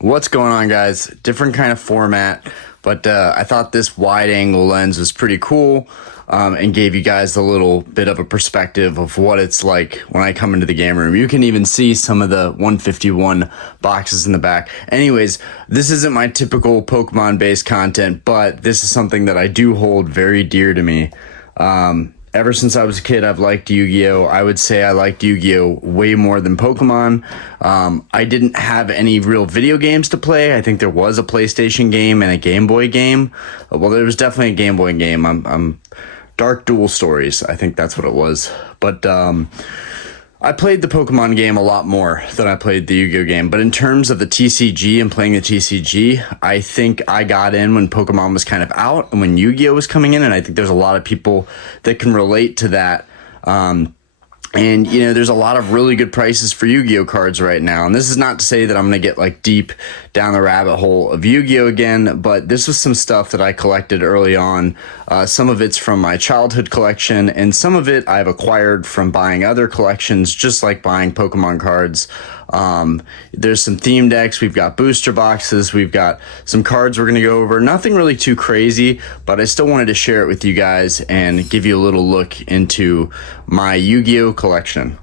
What's going on, guys? Different kind of format, but I thought this wide angle lens was pretty cool, and gave you guys a little bit of a perspective of what it's like when I come into the game room. You can even see some of the 151 boxes in the back. Anyways, this isn't my typical Pokemon based content, but this is something that I do hold very dear to me. Ever since I was a kid, I've liked Yu-Gi-Oh! I would say I liked Yu-Gi-Oh! Way more than Pokemon. I didn't have any real video games to play. I think there was a PlayStation game and a Game Boy game. Well, there was definitely a Game Boy game. I'm Dark Duel Stories. I think that's what it was. But I played the Pokemon game a lot more than I played the Yu-Gi-Oh! Game. But in terms of the TCG and playing the TCG, I think I got in when Pokemon was kind of out and when Yu-Gi-Oh! Was coming in. And I think there's a lot of people that can relate to that. And, you know, there's a lot of really good prices for Yu-Gi-Oh! Cards right now. And this is not to say that I'm going to get, like, deep down the rabbit hole of Yu-Gi-Oh! Again, but this was some stuff that I collected early on. Some of it's from my childhood collection, and some of it I've acquired from buying other collections, just like buying Pokemon cards. There's some theme decks, we've got booster boxes, we've got some cards we're going to go over. Nothing really too crazy, but I still wanted to share it with you guys and give you a little look into my Yu-Gi-Oh! Collection.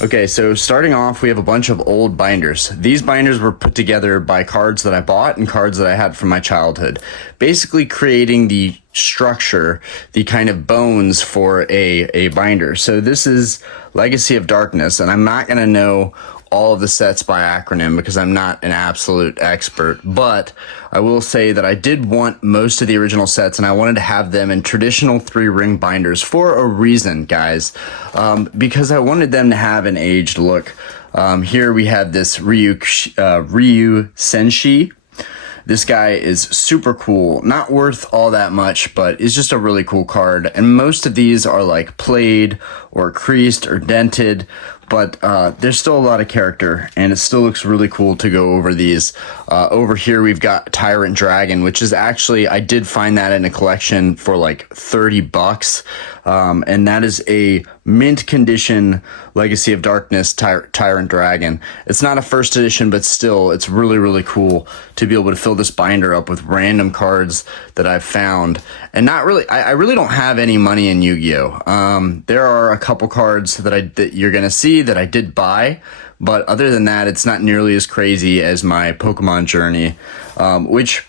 Okay, so starting off, we have a bunch of old binders. These binders were put together by cards that I bought and cards that I had from my childhood, basically creating the structure, the kind of bones for a binder. So this is Legacy of Darkness, and I'm not going to know all of the sets by acronym because I'm not an absolute expert, but I will say that I did want most of the original sets, and I wanted to have them in traditional 3-ring binders for a reason, guys, because I wanted them to have an aged look. Here we have this Ryu Senshi. This guy is super cool, not worth all that much, but is just a really cool card. And most of these are like played or creased or dented, but there's still a lot of character, and it still looks really cool to go over these. Over here we've got Tyrant Dragon, which is actually, I did find that in a collection for like $30. And that is a mint condition Legacy of Darkness Tyrant Dragon. It's not a first edition, but still, it's really, really cool to be able to fill this binder up with random cards that I've found. And not really, I really don't have any money in Yu-Gi-Oh! There are a couple cards that you're gonna see that I did buy, but other than that, it's not nearly as crazy as my Pokemon journey, which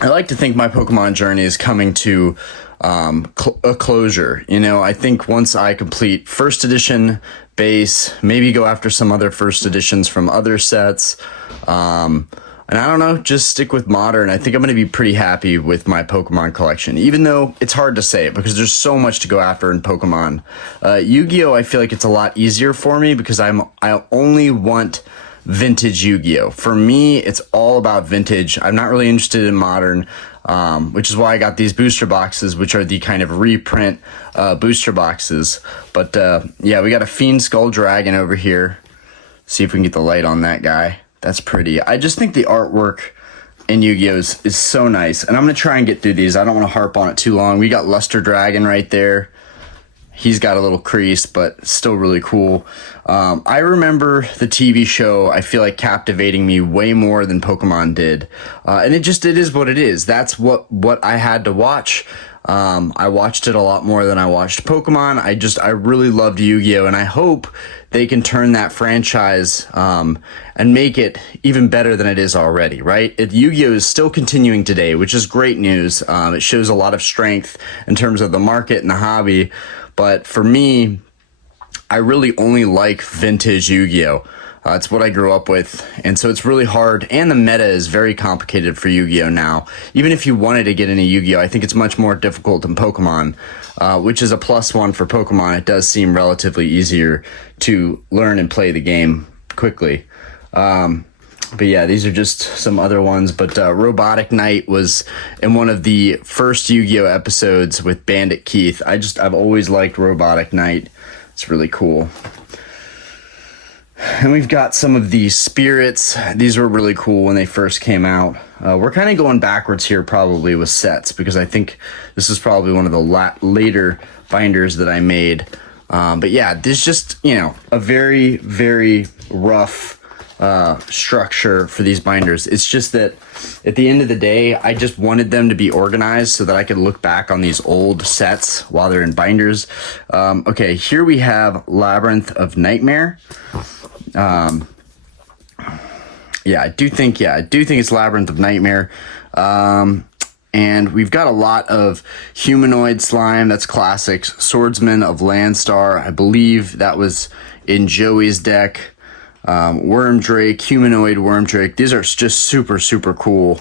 I like to think my Pokemon journey is coming to a closure. You know, I think once I complete first edition base, maybe go after some other first editions from other sets, and I don't know, just stick with modern. I think I'm going to be pretty happy with my Pokemon collection, even though it's hard to say because there's so much to go after in Pokemon. Yu-Gi-Oh! I feel like it's a lot easier for me because I only want vintage Yu-Gi-Oh! For me, it's all about vintage. I'm not really interested in modern, which is why I got these booster boxes, which are the kind of reprint booster boxes. But yeah, we got a Fiend Skull Dragon over here. See if we can get the light on that guy. That's pretty. I just think the artwork in Yu-Gi-Oh! is so nice. And I'm going to try and get through these. I don't want to harp on it too long. We got Luster Dragon right there. He's got a little crease, but still really cool. I remember the TV show, I feel like, captivating me way more than Pokemon did. And it is what it is. That's what I had to watch. I watched it a lot more than I watched Pokemon. I really loved Yu-Gi-Oh! And I hope they can turn that franchise and make it even better than it is already, right? Yu-Gi-Oh! Is still continuing today, which is great news. It shows a lot of strength in terms of the market and the hobby. But for me, I really only like vintage Yu-Gi-Oh! It's what I grew up with, and so it's really hard, and the meta is very complicated for Yu-Gi-Oh! Now. Even if you wanted to get into Yu-Gi-Oh!, I think it's much more difficult than Pokemon, which is a +1 for Pokemon. It does seem relatively easier to learn and play the game quickly. But yeah, these are just some other ones. But Robotic Knight was in one of the first Yu-Gi-Oh! Episodes with Bandit Keith. I've always liked Robotic Knight. It's really cool. And we've got some of the spirits. These were really cool when they first came out. We're kind of going backwards here probably with sets because I think this is probably one of the later binders that I made. But yeah, this just, you know, a very, very rough structure for these binders. It's just that at the end of the day, I just wanted them to be organized so that I could look back on these old sets while they're in binders. Okay, here we have Labyrinth of Nightmare. Yeah, I do think it's Labyrinth of Nightmare. And we've got a lot of humanoid slime. That's classics. Swordsman of Landstar. I believe that was in Joey's deck. Wormdrake, humanoid Wormdrake. These are just super, super cool.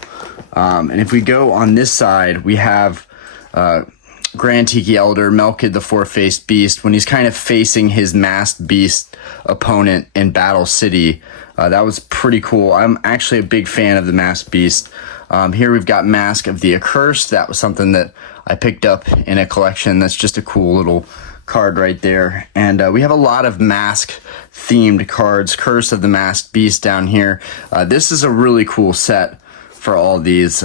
And if we go on this side, we have Grand Tiki Elder, Melkid the Four-Faced Beast. When he's kind of facing his masked beast opponent in Battle City, that was pretty cool. I'm actually a big fan of the masked beast. Here we've got Mask of the Accursed. That was something that I picked up in a collection. That's just a cool little card right there. And we have a lot of mask themed cards. Curse of the Masked Beast down here. This is a really cool set for all these.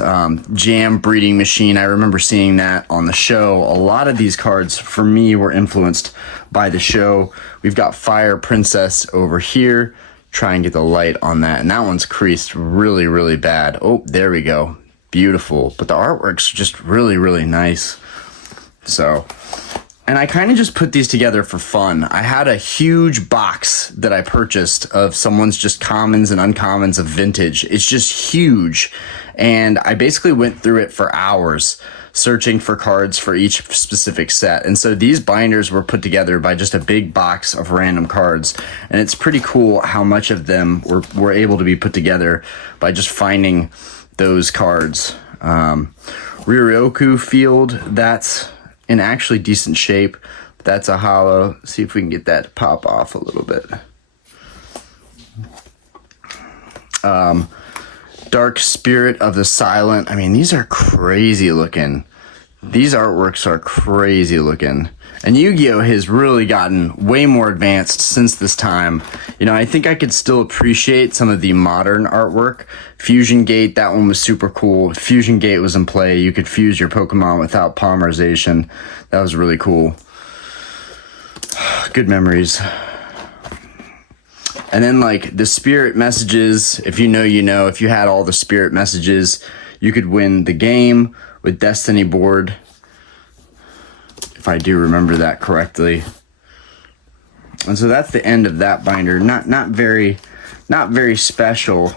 Jam Breeding Machine. I remember seeing that on the show. A lot of these cards for me were influenced by the show. We've got Fire Princess over here. Try and get the light on that. And that one's creased really, really bad. Oh, there we go. Beautiful. But the artwork's just really, really nice. So, and I kind of just put these together for fun. I had a huge box that I purchased of someone's just commons and uncommons of vintage. It's just huge. And I basically went through it for hours searching for cards for each specific set. And so these binders were put together by just a big box of random cards. And it's pretty cool how much of them were able to be put together by just finding those cards. Ryoku Field, that's in actually decent shape. That's a holo. See if we can get that to pop off a little bit. Dark Spirit of the Silent. I mean, these are crazy looking. These artworks are crazy looking. And Yu-Gi-Oh! Has really gotten way more advanced since this time. You know, I think I could still appreciate some of the modern artwork. Fusion Gate, that one was super cool. Fusion Gate was in play. You could fuse your Pokemon without polymerization. That was really cool. Good memories. And then, like, the spirit messages, if you know, you know. If you had all the spirit messages, you could win the game with Destiny Board. If I do remember that correctly. And so that's the end of that binder. Not very special.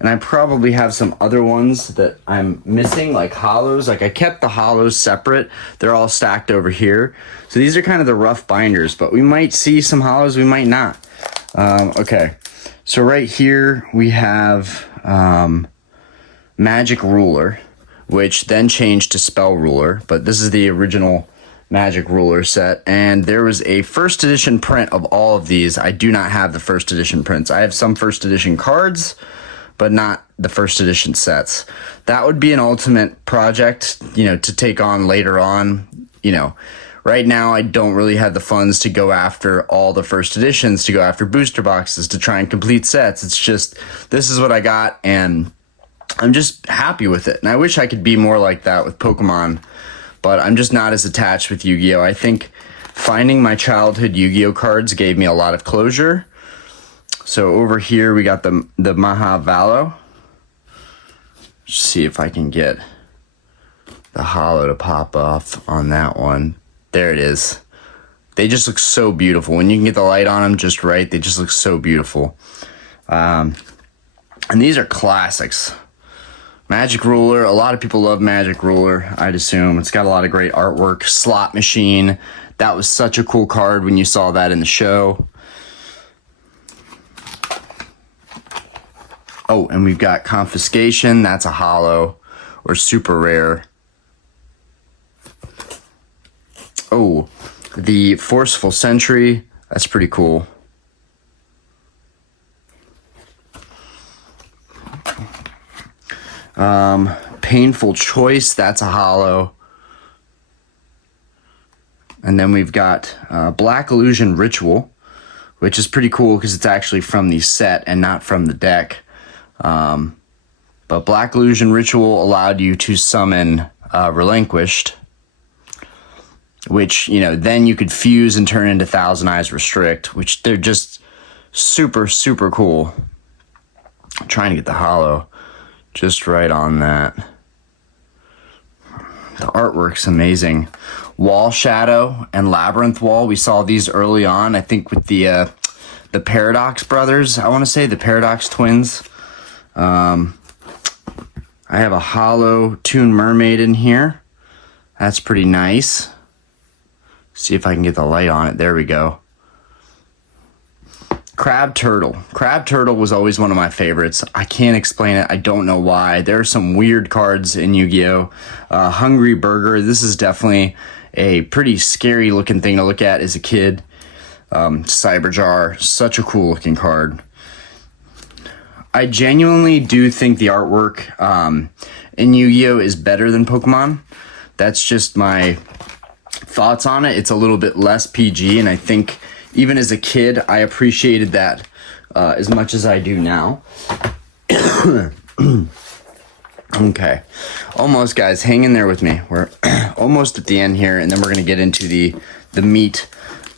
And I probably have some other ones that I'm missing, like holos. Like, I kept the holos separate. They're all stacked over here. So these are kind of the rough binders, but we might see some holos, we might not. Okay, so right here we have Magic Ruler, which then changed to Spell Ruler, but this is the original Magic Ruler set, and there was a first edition print of all of these. I do not have the first edition prints. I have some first edition cards, but not the first edition sets. That would be an ultimate project, you know, to take on later on. You know, right now I don't really have the funds to go after all the first editions, to go after booster boxes, to try and complete sets. It's just, this is what I got, and I'm just happy with it. And I wish I could be more like that with Pokemon, but I'm just not as attached with Yu-Gi-Oh! I think finding my childhood Yu-Gi-Oh! Cards gave me a lot of closure. So over here we got the Mahavalo. See if I can get the holo to pop off on that one. There it is. They just look so beautiful. When you can get the light on them just right, they just look so beautiful. And these are classics. Magic Ruler, a lot of people love Magic Ruler, I'd assume. It's got a lot of great artwork. Slot Machine, that was such a cool card when you saw that in the show. Oh, and we've got Confiscation, that's a holo, or super rare. Oh, the Forceful Sentry, that's pretty cool. Painful Choice, that's a holo. And then we've got Black Illusion Ritual, which is pretty cool because it's actually from the set and not from the deck. But Black Illusion Ritual allowed you to summon Relinquished, which, you know, then you could fuse and turn into Thousand Eyes Restrict, which they're just Super, super cool. I'm trying to get the holo just right on that. The artwork's amazing. Wall Shadow and Labyrinth Wall. We saw these early on, I think with the Paradox brothers. I want to say the Paradox twins. I have a holo Toon Mermaid in here. That's pretty nice. See if I can get the light on it. There we go. Crab Turtle. Crab Turtle was always one of my favorites. I can't explain it. I don't know why. There are some weird cards in Yu-Gi-Oh! Hungry Burger. This is definitely a pretty scary looking thing to look at as a kid. Cyberjar. Such a cool looking card. I genuinely do think the artwork in Yu-Gi-Oh! Is better than Pokemon. That's just my thoughts on it. It's a little bit less PG, and I think even as a kid, I appreciated that as much as I do now. Okay. Almost, guys. Hang in there with me. We're almost at the end here, and then we're going to get into the meat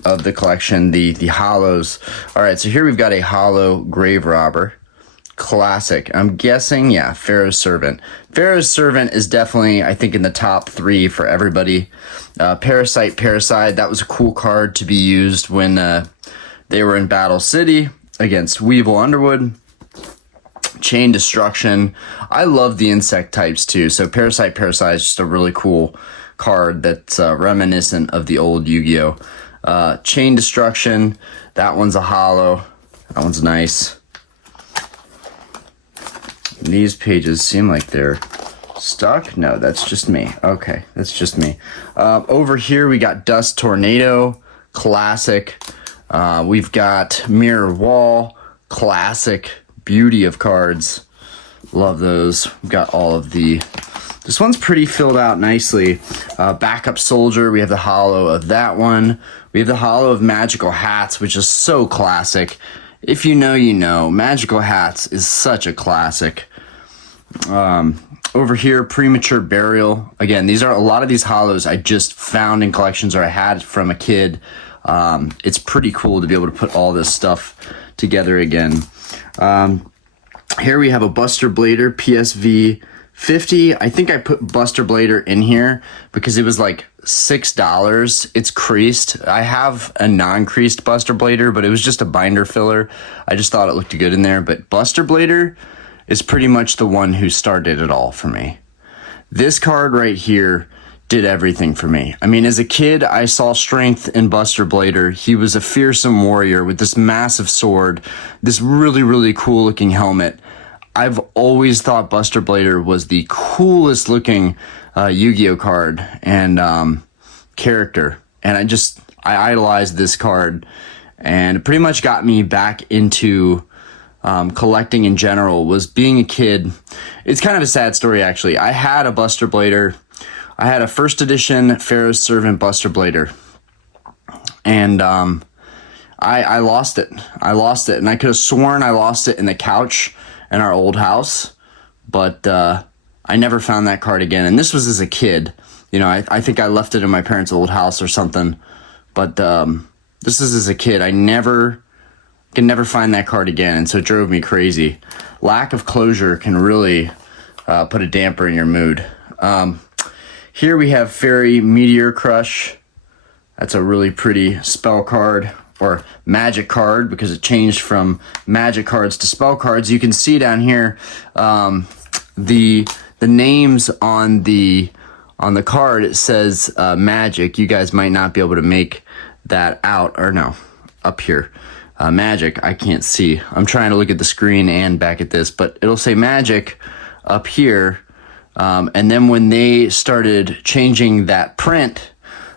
of the collection, the holos. All right, so here we've got a holo Grave Robber. Classic. I'm guessing, yeah, Pharaoh's Servant. Pharaoh's Servant is definitely, I think, in the top 3 for everybody. Parasite, that was a cool card to be used when they were in Battle City against Weevil Underwood. Chain Destruction. I love the insect types too, so Parasite is just a really cool card that's reminiscent of the old Yu-Gi-Oh! Chain Destruction, that one's a holo. That one's nice. These pages seem like they're stuck. No, that's just me. Okay, that's just me. Over here, we got Dust Tornado, classic. We've got Mirror Wall, classic. Beauty of cards. Love those. We've got all of the... This one's pretty filled out nicely. Backup Soldier, we have the holo of that one. We have the holo of Magical Hats, which is so classic. If you know, you know. Magical Hats is such a classic. Over here, Premature Burial. Again, these are a lot of these holos I just found in collections or I had from a kid. It's pretty cool to be able to put all this stuff together again. Here we have a Buster Blader PSV 50. I think I put Buster Blader in here because it was like $6. It's creased. I have a non-creased Buster Blader, but it was just a binder filler. I just thought it looked good in there. But Buster Blader is pretty much the one who started it all for me. This card right here did everything for me. I mean, as a kid, I saw strength in Buster Blader. He was a fearsome warrior with this massive sword, this really, really cool looking helmet. I've always thought Buster Blader was the coolest looking Yu-Gi-Oh card and character. And I idolized this card, and it pretty much got me back into collecting in general. Was being a kid. It's kind of a sad story, actually. I had a Buster Blader. I had a first edition Pharaoh's Servant Buster Blader, and I lost it. And I could have sworn I lost it in the couch in our old house, but I never found that card again. And this was as a kid. You know, I think I left it in my parents' old house or something, but this is as a kid. I can never find that card again, and so it drove me crazy. Lack of closure can really put a damper in your mood. Here we have Fairy Meteor Crush. That's a really pretty spell card, or magic card, because it changed from magic cards to spell cards. You can see down here the names on the card. It says magic. You guys might not be able to make that out, or no, up here. Magic, I can't see. I'm trying to look at the screen and back at this, but it'll say magic up here. And then when they started changing that print,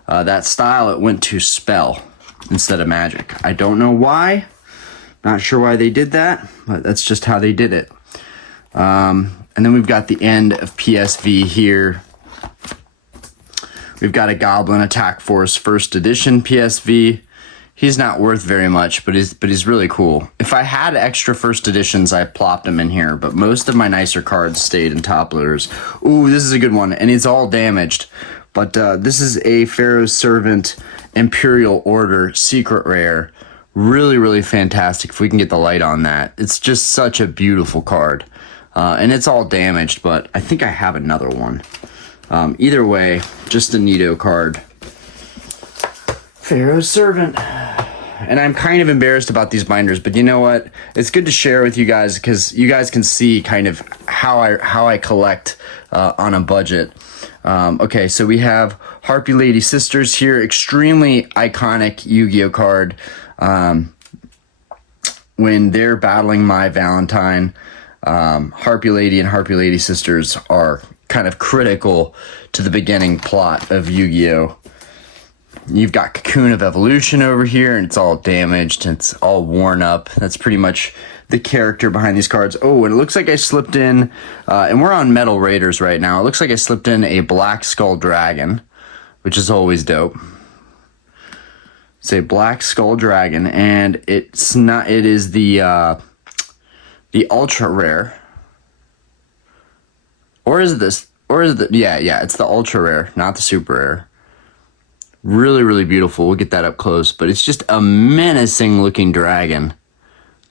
that style, it went to spell instead of magic. I don't know why. Not sure why they did that, but that's just how they did it. And then we've got the end of PSV here. We've got a Goblin Attack Force First Edition PSV. He's not worth very much, but he's really cool. If I had extra first editions, I plopped them in here, but most of my nicer cards stayed in top loaders. Ooh, this is a good one, and it's all damaged. But this is a Pharaoh's Servant Imperial Order Secret Rare. Really, really fantastic if we can get the light on that. It's just such a beautiful card. And it's all damaged, but I think I have another one. Either way, just a neato card. Pharaoh's Servant. And I'm kind of embarrassed about these binders, but you know what? It's good to share with you guys because you guys can see kind of how I collect on a budget. Okay, so we have Harpy Lady Sisters here. Extremely iconic Yu-Gi-Oh card. When they're battling My Valentine, Harpy Lady and Harpy Lady Sisters are kind of critical to the beginning plot of Yu-Gi-Oh! You've got Cocoon of Evolution over here, and it's all damaged, and it's all worn up. That's pretty much the character behind these cards. Oh, and it looks like I slipped in, and we're on Metal Raiders right now. It looks like I slipped in a Black Skull Dragon, which is always dope. It's a Black Skull Dragon, and it's not. It is the ultra rare, or is it this? Or is it? Yeah. It's the ultra rare, not the super rare. Really, really beautiful. We'll get that up close, but it's just a menacing looking dragon.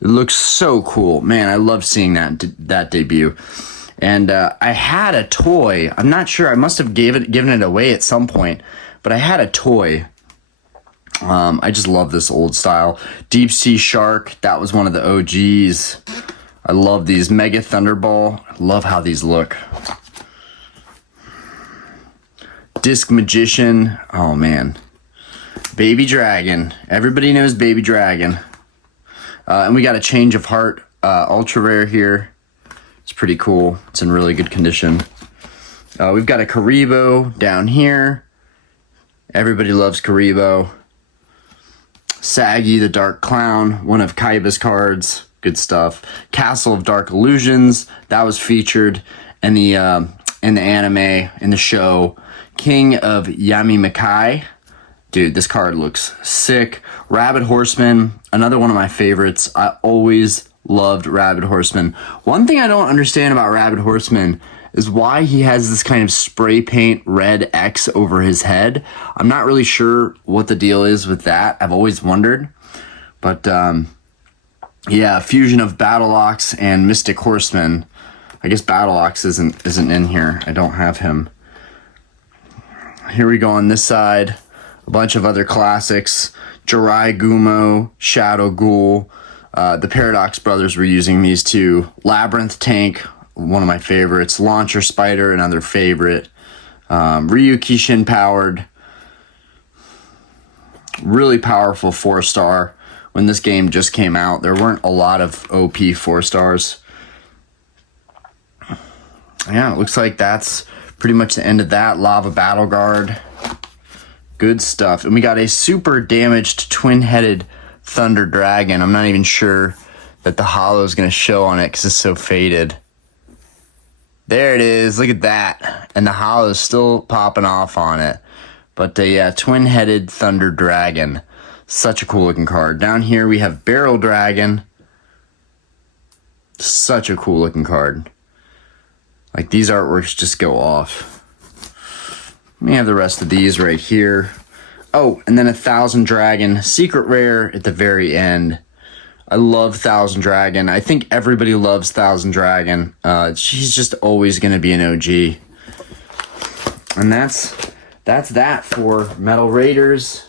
It looks so cool, man. I love seeing that debut. And I had a toy. I'm not sure. I must have given it away at some point, but I had a toy. I just love this old style. Deep Sea Shark, that was one of the OGs. I love these. Mega Thunderball, I love how these look. Disc Magician, oh man. Baby Dragon, everybody knows Baby Dragon. And we got a Change of Heart ultra rare here. It's pretty cool. It's in really good condition. We've got a Karibo down here. Everybody loves Karibo. Saggy the Dark Clown, one of Kaiba's cards. Good stuff. Castle of Dark Illusions, that was featured in the anime, in the show. King of Yamimakai. Dude, this card looks sick. Rabbit Horseman, another one of my favorites. I always loved Rabbit Horseman. One thing I don't understand about Rabbit Horseman is why he has this kind of spray paint red X over his head. I'm not really sure what the deal is with that. I've always wondered. But, yeah, fusion of Battle Ox and Mystic Horseman. I guess Battle Ox isn't in here. I don't have him. Here we go on this side. A bunch of other classics. Jirai Gumo, Shadow Ghoul. The Paradox Brothers were using these too. Labyrinth Tank, one of my favorites. Launcher Spider, another favorite. Ryu Kishin powered. Really powerful 4-star. When this game just came out, there weren't a lot of OP 4-stars. Yeah, it looks like that's pretty much the end of that. Lava Battle Guard. Good stuff. And we got a super damaged twin-headed Thunder Dragon. I'm not even sure that the holo is going to show on it because it's so faded. There it is. Look at that. And the holo is still popping off on it. But yeah, twin-headed Thunder Dragon. Such a cool looking card. Down here we have Barrel Dragon. Such a cool looking card. Like, these artworks just go off. We have the rest of these right here. Oh, and then a Thousand Dragon. Secret rare at the very end. I love Thousand Dragon. I think everybody loves Thousand Dragon. She's just always going to be an OG. And that's that for Metal Raiders.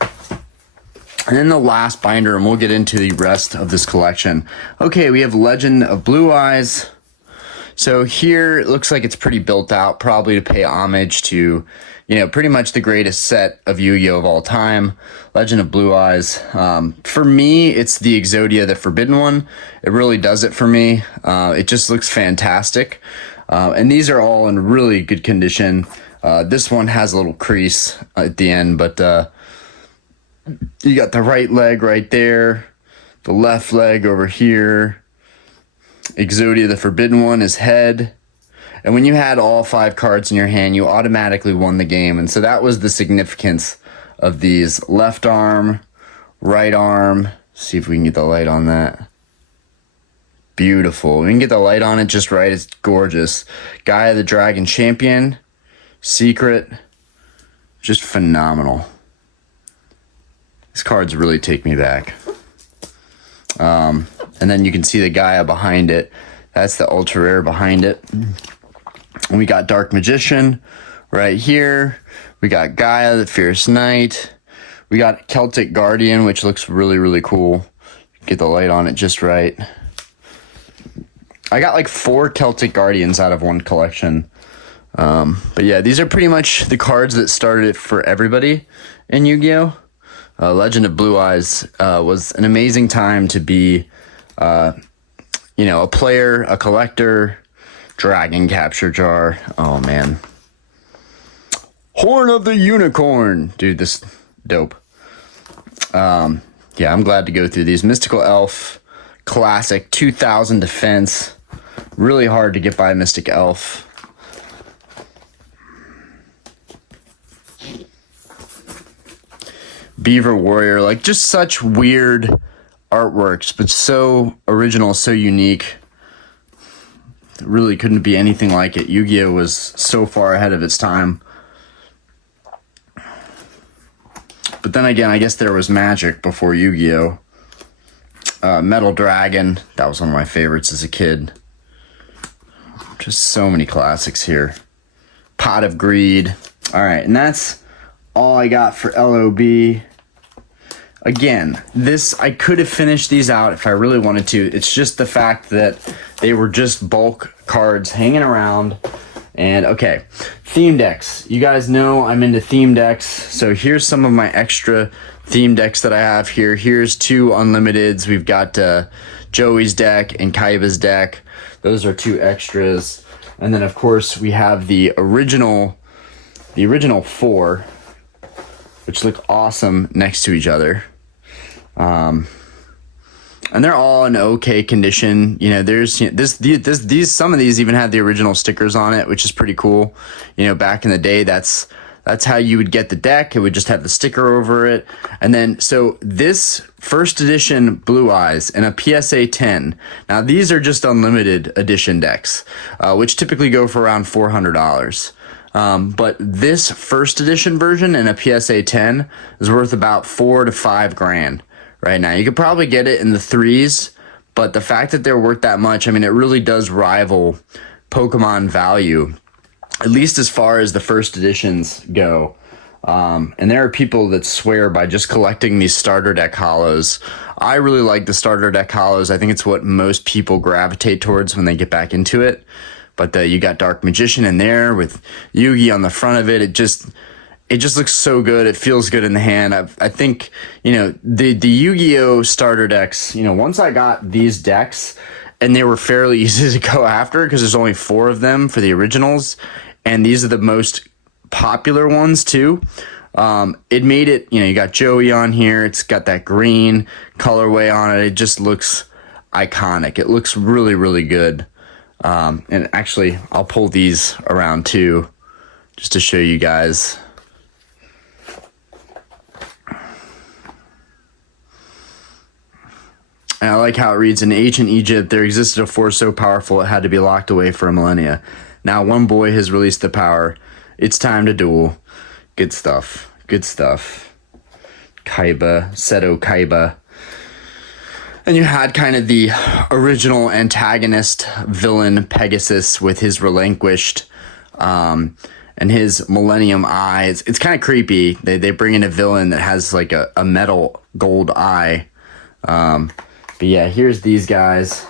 And then the last binder, and we'll get into the rest of this collection. Okay, we have Legend of Blue Eyes. So here it looks like it's pretty built out, probably to pay homage to, pretty much the greatest set of Yu-Gi-Oh! Of all time, Legend of Blue Eyes. For me, it's the Exodia, the Forbidden one. It really does it for me. It just looks fantastic. And these are all in really good condition. This one has a little crease at the end, but you got the right leg right there, the left leg over here. Exodia, the Forbidden one, is head. And when you had all 5 cards in your hand, you automatically won the game. And so that was the significance of these. Left arm, right arm. See if we can get the light on that. Beautiful. We can get the light on it just right. It's gorgeous. Gaia the Dragon Champion. Secret. Just phenomenal. These cards really take me back. And then you can see the Gaia behind it. That's the ultra rare behind it. And we got Dark Magician right here. We got Gaia, the Fierce Knight. We got Celtic Guardian, which looks really, really cool. Get the light on it just right. I got like 4 Celtic Guardians out of one collection. But yeah, these are pretty much the cards that started it for everybody in Yu-Gi-Oh! Legend of Blue Eyes was an amazing time to be, a player, a collector. Dragon Capture Jar. Oh, man. Horn of the Unicorn. Dude, this dope. Yeah, I'm glad to go through these. Mystical Elf. Classic. 2000 defense. Really hard to get by Mystic Elf. Beaver Warrior. Like, just such weird artworks, but so original, so unique. It really couldn't be anything like it. Yu-Gi-Oh! Was so far ahead of its time. But then again, I guess there was Magic before Yu-Gi-Oh! Metal Dragon. That was one of my favorites as a kid. Just so many classics here. Pot of Greed. Alright, and that's all I got for LOB. Again, I could have finished these out if I really wanted to. It's just the fact that they were just bulk cards hanging around. And okay, theme decks. You guys know I'm into theme decks. So here's some of my extra theme decks that I have here. Here's 2 Unlimiteds. We've got Joey's deck and Kaiba's deck. Those are 2 extras. And then of course we have the original 4, which look awesome next to each other. And they're all in okay condition. There's these some of these even had the original stickers on it, which is pretty cool. Back in the day, that's how you would get the deck. It would just have the sticker over it. And then, so this first edition Blue Eyes and a PSA 10. Now, these are just unlimited edition decks, which typically go for around $400. But this first edition version and a PSA 10 is worth about $4 to $5 grand right now. You could probably get it in the 3s, but the fact that they're worth that much, I mean, it really does rival Pokemon value, at least as far as the first editions go. And there are people that swear by just collecting these starter deck holos. I really like the starter deck holos. I think it's what most people gravitate towards when they get back into it. But you got Dark Magician in there with Yugi on the front of it. It just looks so good. It feels good in the hand. I think, the Yu-Gi-Oh! Starter decks, once I got these decks, and they were fairly easy to go after because there's only 4 of them for the originals, and these are the most popular ones too. It made it, you got Joey on here. It's got that green colorway on it. It just looks iconic. It looks really, really good. And actually, I'll pull these around too, just to show you guys. And I like how it reads, in ancient Egypt, there existed a force so powerful it had to be locked away for a millennia. Now one boy has released the power. It's time to duel. Good stuff. Good stuff. Kaiba, Seto Kaiba. And you had kind of the original antagonist villain, Pegasus, with his relinquished and his Millennium Eyes. It's kind of creepy. They bring in a villain that has like a metal gold eye. But yeah, here's these guys.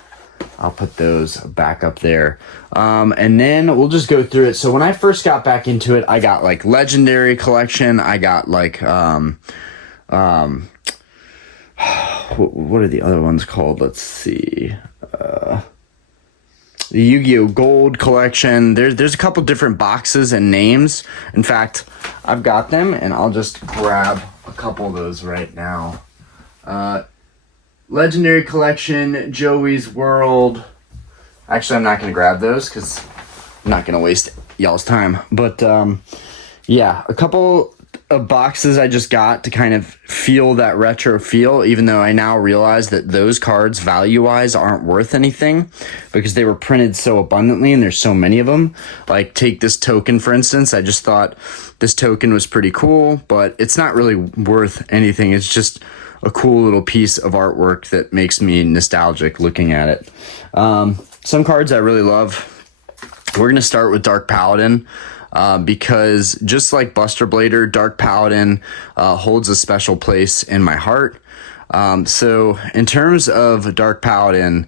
I'll put those back up there. And then we'll just go through it. So when I first got back into it, I got like Legendary Collection. I got like, what are the other ones called? Let's see. The Yu-Gi-Oh! Gold Collection. There's a couple different boxes and names. In fact, I've got them, and I'll just grab a couple of those right now. Legendary Collection, Joey's World. Actually, I'm not going to grab those because I'm not going to waste y'all's time. But, yeah, a couple of boxes I just got to kind of feel that retro feel, even though I now realize that those cards value-wise aren't worth anything because they were printed so abundantly and there's so many of them. Like, take this token, for instance. I just thought this token was pretty cool, but it's not really worth anything. It's just a cool little piece of artwork that makes me nostalgic looking at it. Some cards I really love. We're going to start with Dark Paladin. Because just like Buster Blader, Dark Paladin holds a special place in my heart. So in terms of Dark Paladin,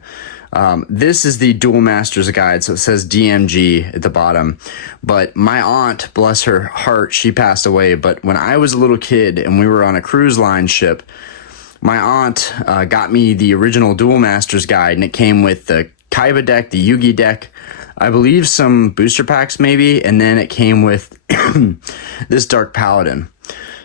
this is the Duel Masters Guide, so it says DMG at the bottom. But my aunt, bless her heart, she passed away. But when I was a little kid and we were on a cruise line ship, my aunt got me the original Duel Masters Guide, and it came with the Kaiba deck, the Yugi deck, I believe some booster packs maybe, and then it came with this Dark Paladin.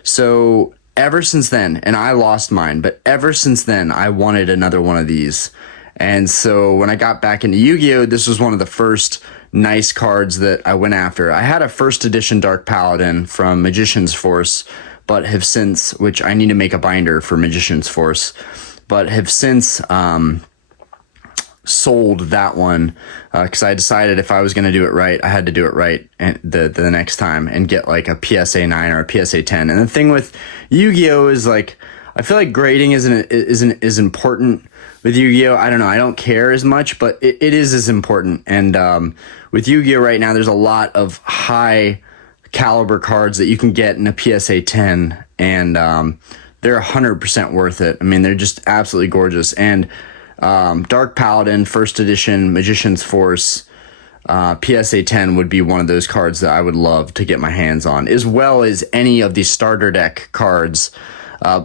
So ever since then, and I lost mine, but ever since then, I wanted another one of these. And so when I got back into Yu-Gi-Oh, this was one of the first nice cards that I went after. I had a first edition Dark Paladin from Magician's Force, but have since, which I need to make a binder for Magician's Force, but have since sold that one because I decided if I was going to do it right, I had to do it right and the next time and get like a PSA 9 or a PSA 10. And the thing with Yu-Gi-Oh is like, I feel like grading isn't as important with Yu-Gi-Oh. I don't know. I don't care as much, but it is as important. And with Yu-Gi-Oh right now, there's a lot of high caliber cards that you can get in a PSA 10, and they're 100% worth it. I mean, they're just absolutely gorgeous. And Dark Paladin, first edition, Magician's Force, PSA 10 would be one of those cards that I would love to get my hands on, as well as any of the starter deck cards,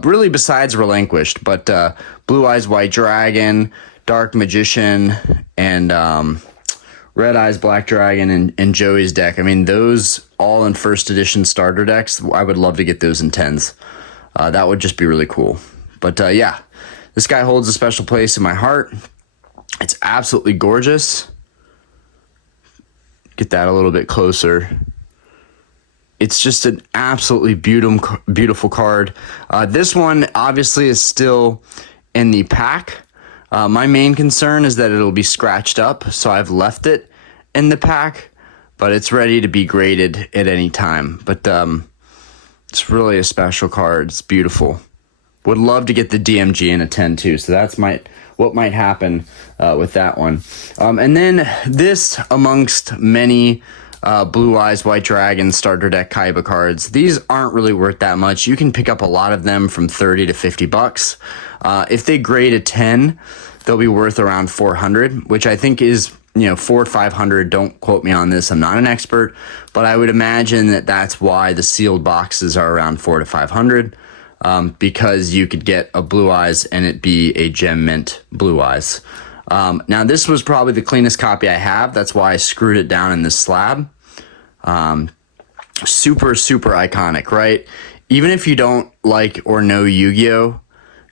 really besides Relinquished, but Blue Eyes White Dragon, Dark Magician, and Red Eyes Black Dragon, and Joey's deck. I mean, those all in first edition starter decks, I would love to get those in 10s. That would just be really cool. But yeah. This guy holds a special place in my heart. It's absolutely gorgeous. Get that a little bit closer. It's just an absolutely beautiful card. This one obviously is still in the pack. My main concern is that it'll be scratched up, so I've left it in the pack, but it's ready to be graded at any time. But it's really a special card. It's beautiful. Would love to get the DMG in a 10 too, so that's what might happen with that one. And then this, amongst many Blue Eyes White Dragon starter deck Kaiba cards, these aren't really worth that much. You can pick up a lot of them from 30 to 50 bucks. If they grade a 10, they'll be worth around 400, which I think is, 400 or 500. Don't quote me on this. I'm not an expert, but I would imagine that that's why the sealed boxes are around 400 to 500. Because you could get a Blue Eyes and it be a Gem Mint Blue Eyes. Now, this was probably the cleanest copy I have. That's why I screwed it down in this slab. Super, super iconic, right? Even if you don't like or know Yu-Gi-Oh,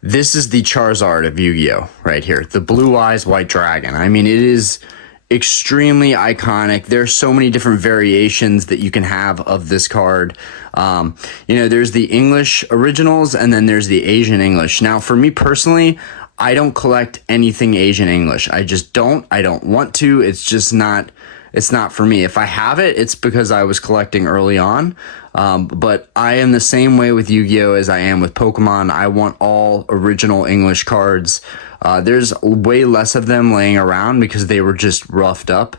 this is the Charizard of Yu-Gi-Oh right here. The Blue Eyes White Dragon. I mean, it is extremely iconic. There's so many different variations that you can have of this card. There's the English originals and then there's the Asian English. Now, for me personally, I don't collect anything Asian English. I just don't. I don't want to. It's just not. It's not for me. If I have it, it's because I was collecting early on. But I am the same way with Yu-Gi-Oh as I am with Pokemon. I want all original English cards. There's way less of them laying around because they were just roughed up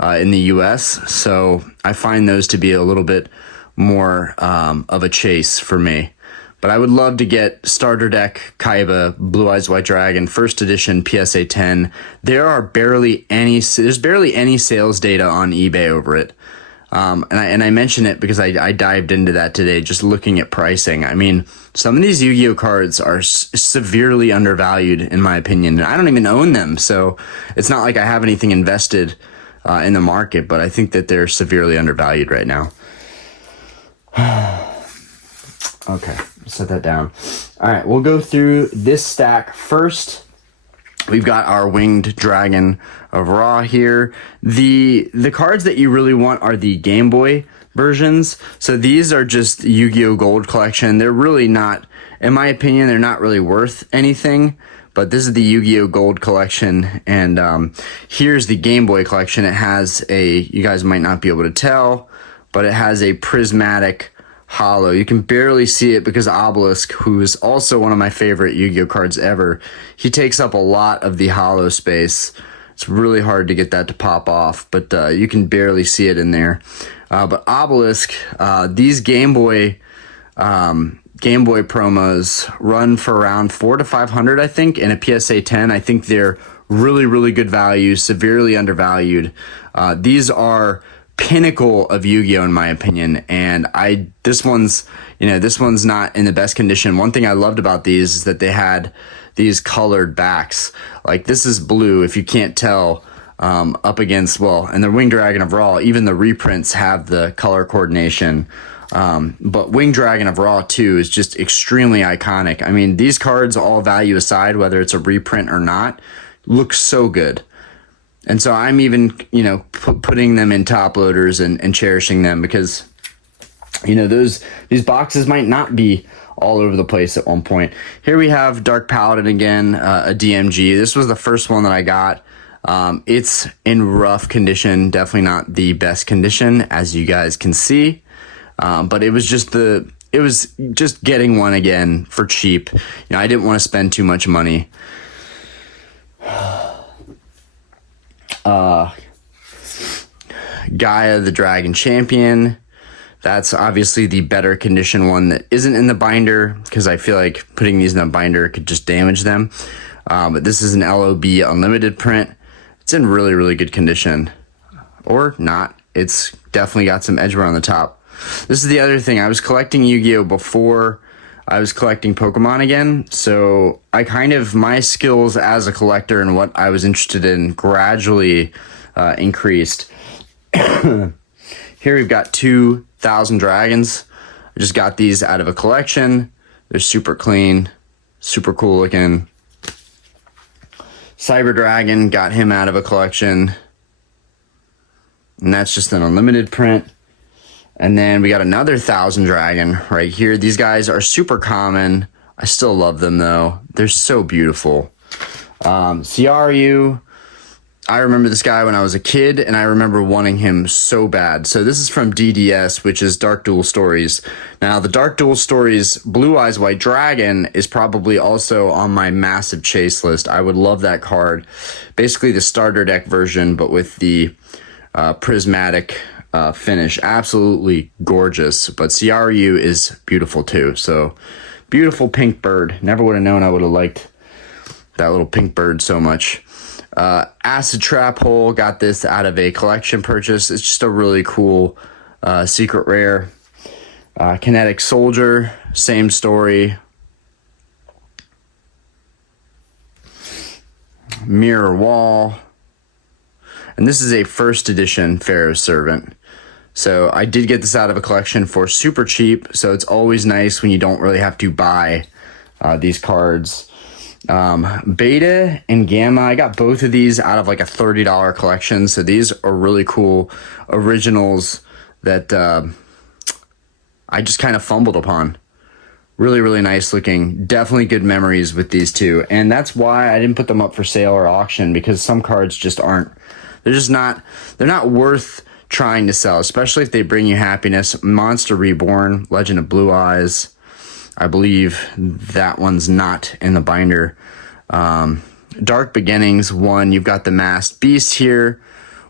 in the US. So I find those to be a little bit more of a chase for me. But I would love to get starter deck Kaiba, Blue Eyes White Dragon, first edition PSA 10. There's barely any sales data on eBay over it. And I mention it because I dived into that today, just looking at pricing. I mean, some of these Yu-Gi-Oh cards are severely undervalued, in my opinion. And I don't even own them, so it's not like I have anything invested in the market, but I think that they're severely undervalued right now. Okay, set that down. All right, we'll go through this stack first. We've got our Winged Dragon of Ra here. The cards that you really want are the Game Boy versions. So these are just Yu-Gi-Oh! Gold Collection. They're really not, in my opinion, they're not really worth anything. But this is the Yu-Gi-Oh! Gold Collection, and here's the Game Boy Collection. It has a, you guys might not be able to tell, but it has a prismatic hollow. You can barely see it because Obelisk, who is also one of my favorite Yu-Gi-Oh! Cards ever, he takes up a lot of the hollow space. It's really hard to get that to pop off, but you can barely see it in there. But Obelisk, these Game Boy promos run for around 400 to 500, I think, in a PSA 10. I think they're really, really good value, severely undervalued. These are pinnacle of Yu-Gi-Oh! In my opinion, and this one's not in the best condition. One thing I loved about these is that they had these colored backs. Like, this is blue, if you can't tell, up against, well, and the Winged Dragon of Ra, even the reprints have the color coordination. But Winged Dragon of Ra 2 is just extremely iconic. I mean, these cards, all value aside, whether it's a reprint or not, look so good. And so I'm even, putting them in top loaders and cherishing them because, these boxes might not be all over the place at one point. Here we have Dark Paladin again, a DMG. This was the first one that I got. It's in rough condition, definitely not the best condition, as you guys can see. But it was just getting one again for cheap. I didn't want to spend too much money. Gaia the Dragon Champion. That's obviously the better condition one that isn't in the binder, because I feel like putting these in a binder could just damage them. But this is an LOB Unlimited print. It's in really, really good condition. Or not. It's definitely got some edge wear on the top. This is the other thing. I was collecting Yu-Gi-Oh! Before I was collecting Pokemon again. So my skills as a collector and what I was interested in gradually increased. Here we've got 2,000 dragons. I just got these out of a collection. They're super clean, super cool looking. Cyber Dragon, got him out of a collection. And that's just an unlimited print. And then we got another 1,000 dragon right here. These guys are super common. I still love them though. They're so beautiful. CRU, I remember this guy when I was a kid, and I remember wanting him so bad. So this is from DDS, which is Dark Duel Stories. Now, the Dark Duel Stories Blue Eyes White Dragon is probably also on my massive chase list. I would love that card. Basically the starter deck version, but with the prismatic finish. Absolutely gorgeous. But CRU is beautiful too. So, beautiful pink bird. Never would have known I would have liked that little pink bird so much. Acid Trap Hole, got this out of a collection purchase. It's just a really cool secret rare. Kinetic Soldier, same story. Mirror Wall. And this is a first edition Pharaoh's Servant. So I did get this out of a collection for super cheap. So it's always nice when you don't really have to buy these cards. Beta and Gamma, I got both of these out of like a $30 collection. So these are really cool originals that I just kind of fumbled upon. Really, really nice looking. Definitely good memories with these two. And that's why I didn't put them up for sale or auction, because some cards just aren't, they're not worth trying to sell, especially if they bring you happiness. Monster Reborn, Legend of Blue Eyes. I believe that one's not in the binder. Dark Beginnings 1, you've got the Masked Beast here.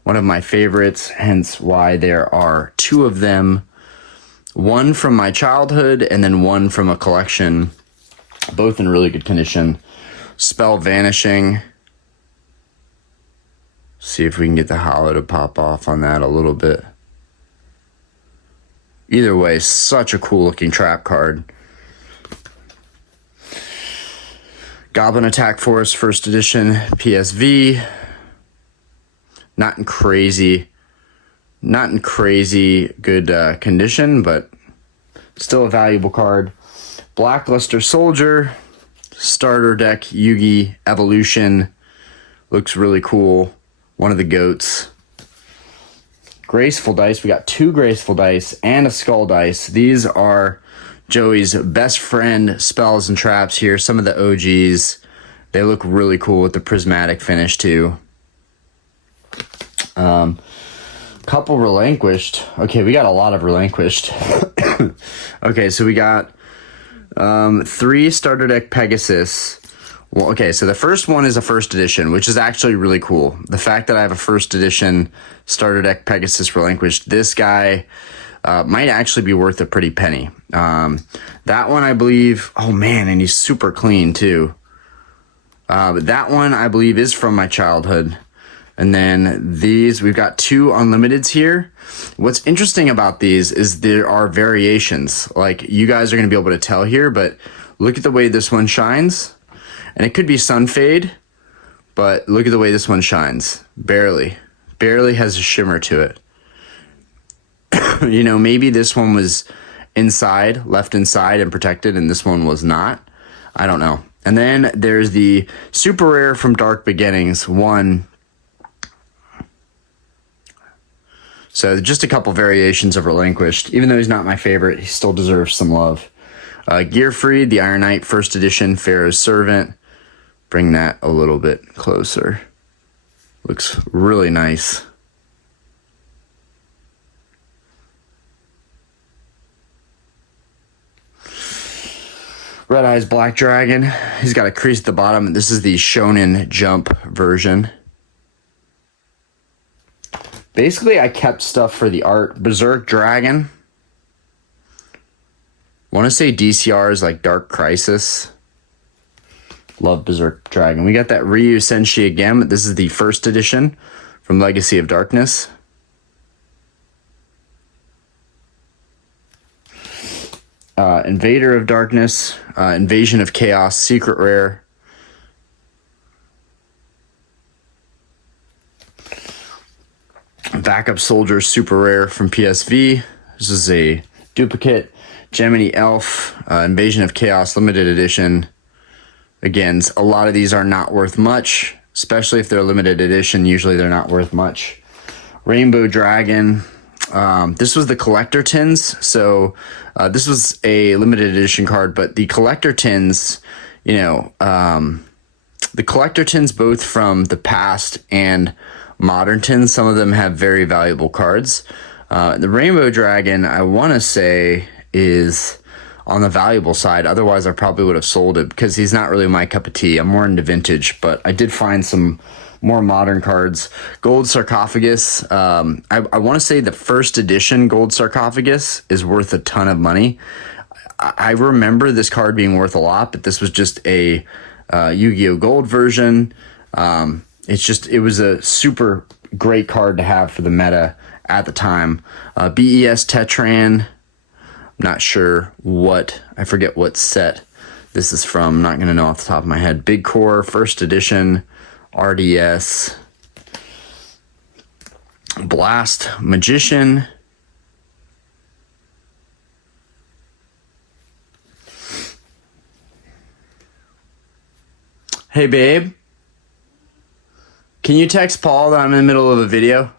One of my favorites, hence why there are two of them. One from my childhood and then one from a collection. Both in really good condition. Spell Vanishing. See if we can get the hollow to pop off on that a little bit. Either way, such a cool looking trap card. Goblin Attack Force First Edition PSV. Not in crazy good condition, but still a valuable card. Blackluster Soldier, starter deck Yugi Evolution. Looks really cool. One of the goats. Graceful dice. We got 2 graceful dice and a skull dice. These are Joey's best friend spells and traps here. Some of the OGs. They look really cool with the prismatic finish too. Couple relinquished. Okay, we got a lot of relinquished. Okay, so we got 3 starter deck Pegasus. Well, okay, so the first one is a first edition, which is actually really cool. The fact that I have a first edition starter deck Pegasus relinquished, this guy might actually be worth a pretty penny. That one, I believe, oh man, and he's super clean too. But that one, I believe, is from my childhood. And then these, we've got 2 unlimiteds here. What's interesting about these is there are variations. Like, you guys are going to be able to tell here, but look at the way this one shines. And it could be sun fade, but look at the way this one shines. Barely has a shimmer to it. You know, maybe this one was inside, left inside and protected, and this one was not. I don't know. And then there's the super rare from Dark Beginnings, one. So just a couple variations of relinquished. Even though he's not my favorite, he still deserves some love. Gearfried, the Iron Knight, first edition, Pharaoh's Servant. Bring that a little bit closer. Looks really nice. Red Eyes Black Dragon. He's got a crease at the bottom. This is the Shonen Jump version. Basically, I kept stuff for the art. Berserk Dragon. Want to say DCR is like Dark Crisis. Love Berserk Dragon. We got that Ryu Senshi again, but this is the first edition from Legacy of Darkness. Invader of Darkness, Invasion of Chaos, Secret Rare. Backup Soldier, Super Rare from PSV. This is a duplicate. Gemini Elf, Invasion of Chaos, Limited Edition. Again, a lot of these are not worth much, especially if they're limited edition. Usually they're not worth much. Rainbow Dragon. This was the collector tins. So this was a limited edition card, but the collector tins, you know, the collector tins both from the past and modern tins, some of them have very valuable cards. The Rainbow Dragon, I want to say, is on the valuable side. Otherwise, I probably would have sold it because he's not really my cup of tea. I'm more into vintage, but I did find some more modern cards. Gold Sarcophagus. I want to say the first edition Gold Sarcophagus is worth a ton of money. I remember this card being worth a lot, but this was just a Yu-Gi-Oh! Gold version. It was a super great card to have for the meta at the time. BES Tetran. Not sure I forget what set this is from. I'm not going to know off the top of my head. Big Core, first edition, RDS. Blast Magician. Hey, babe. Can you text Paul that I'm in the middle of a video?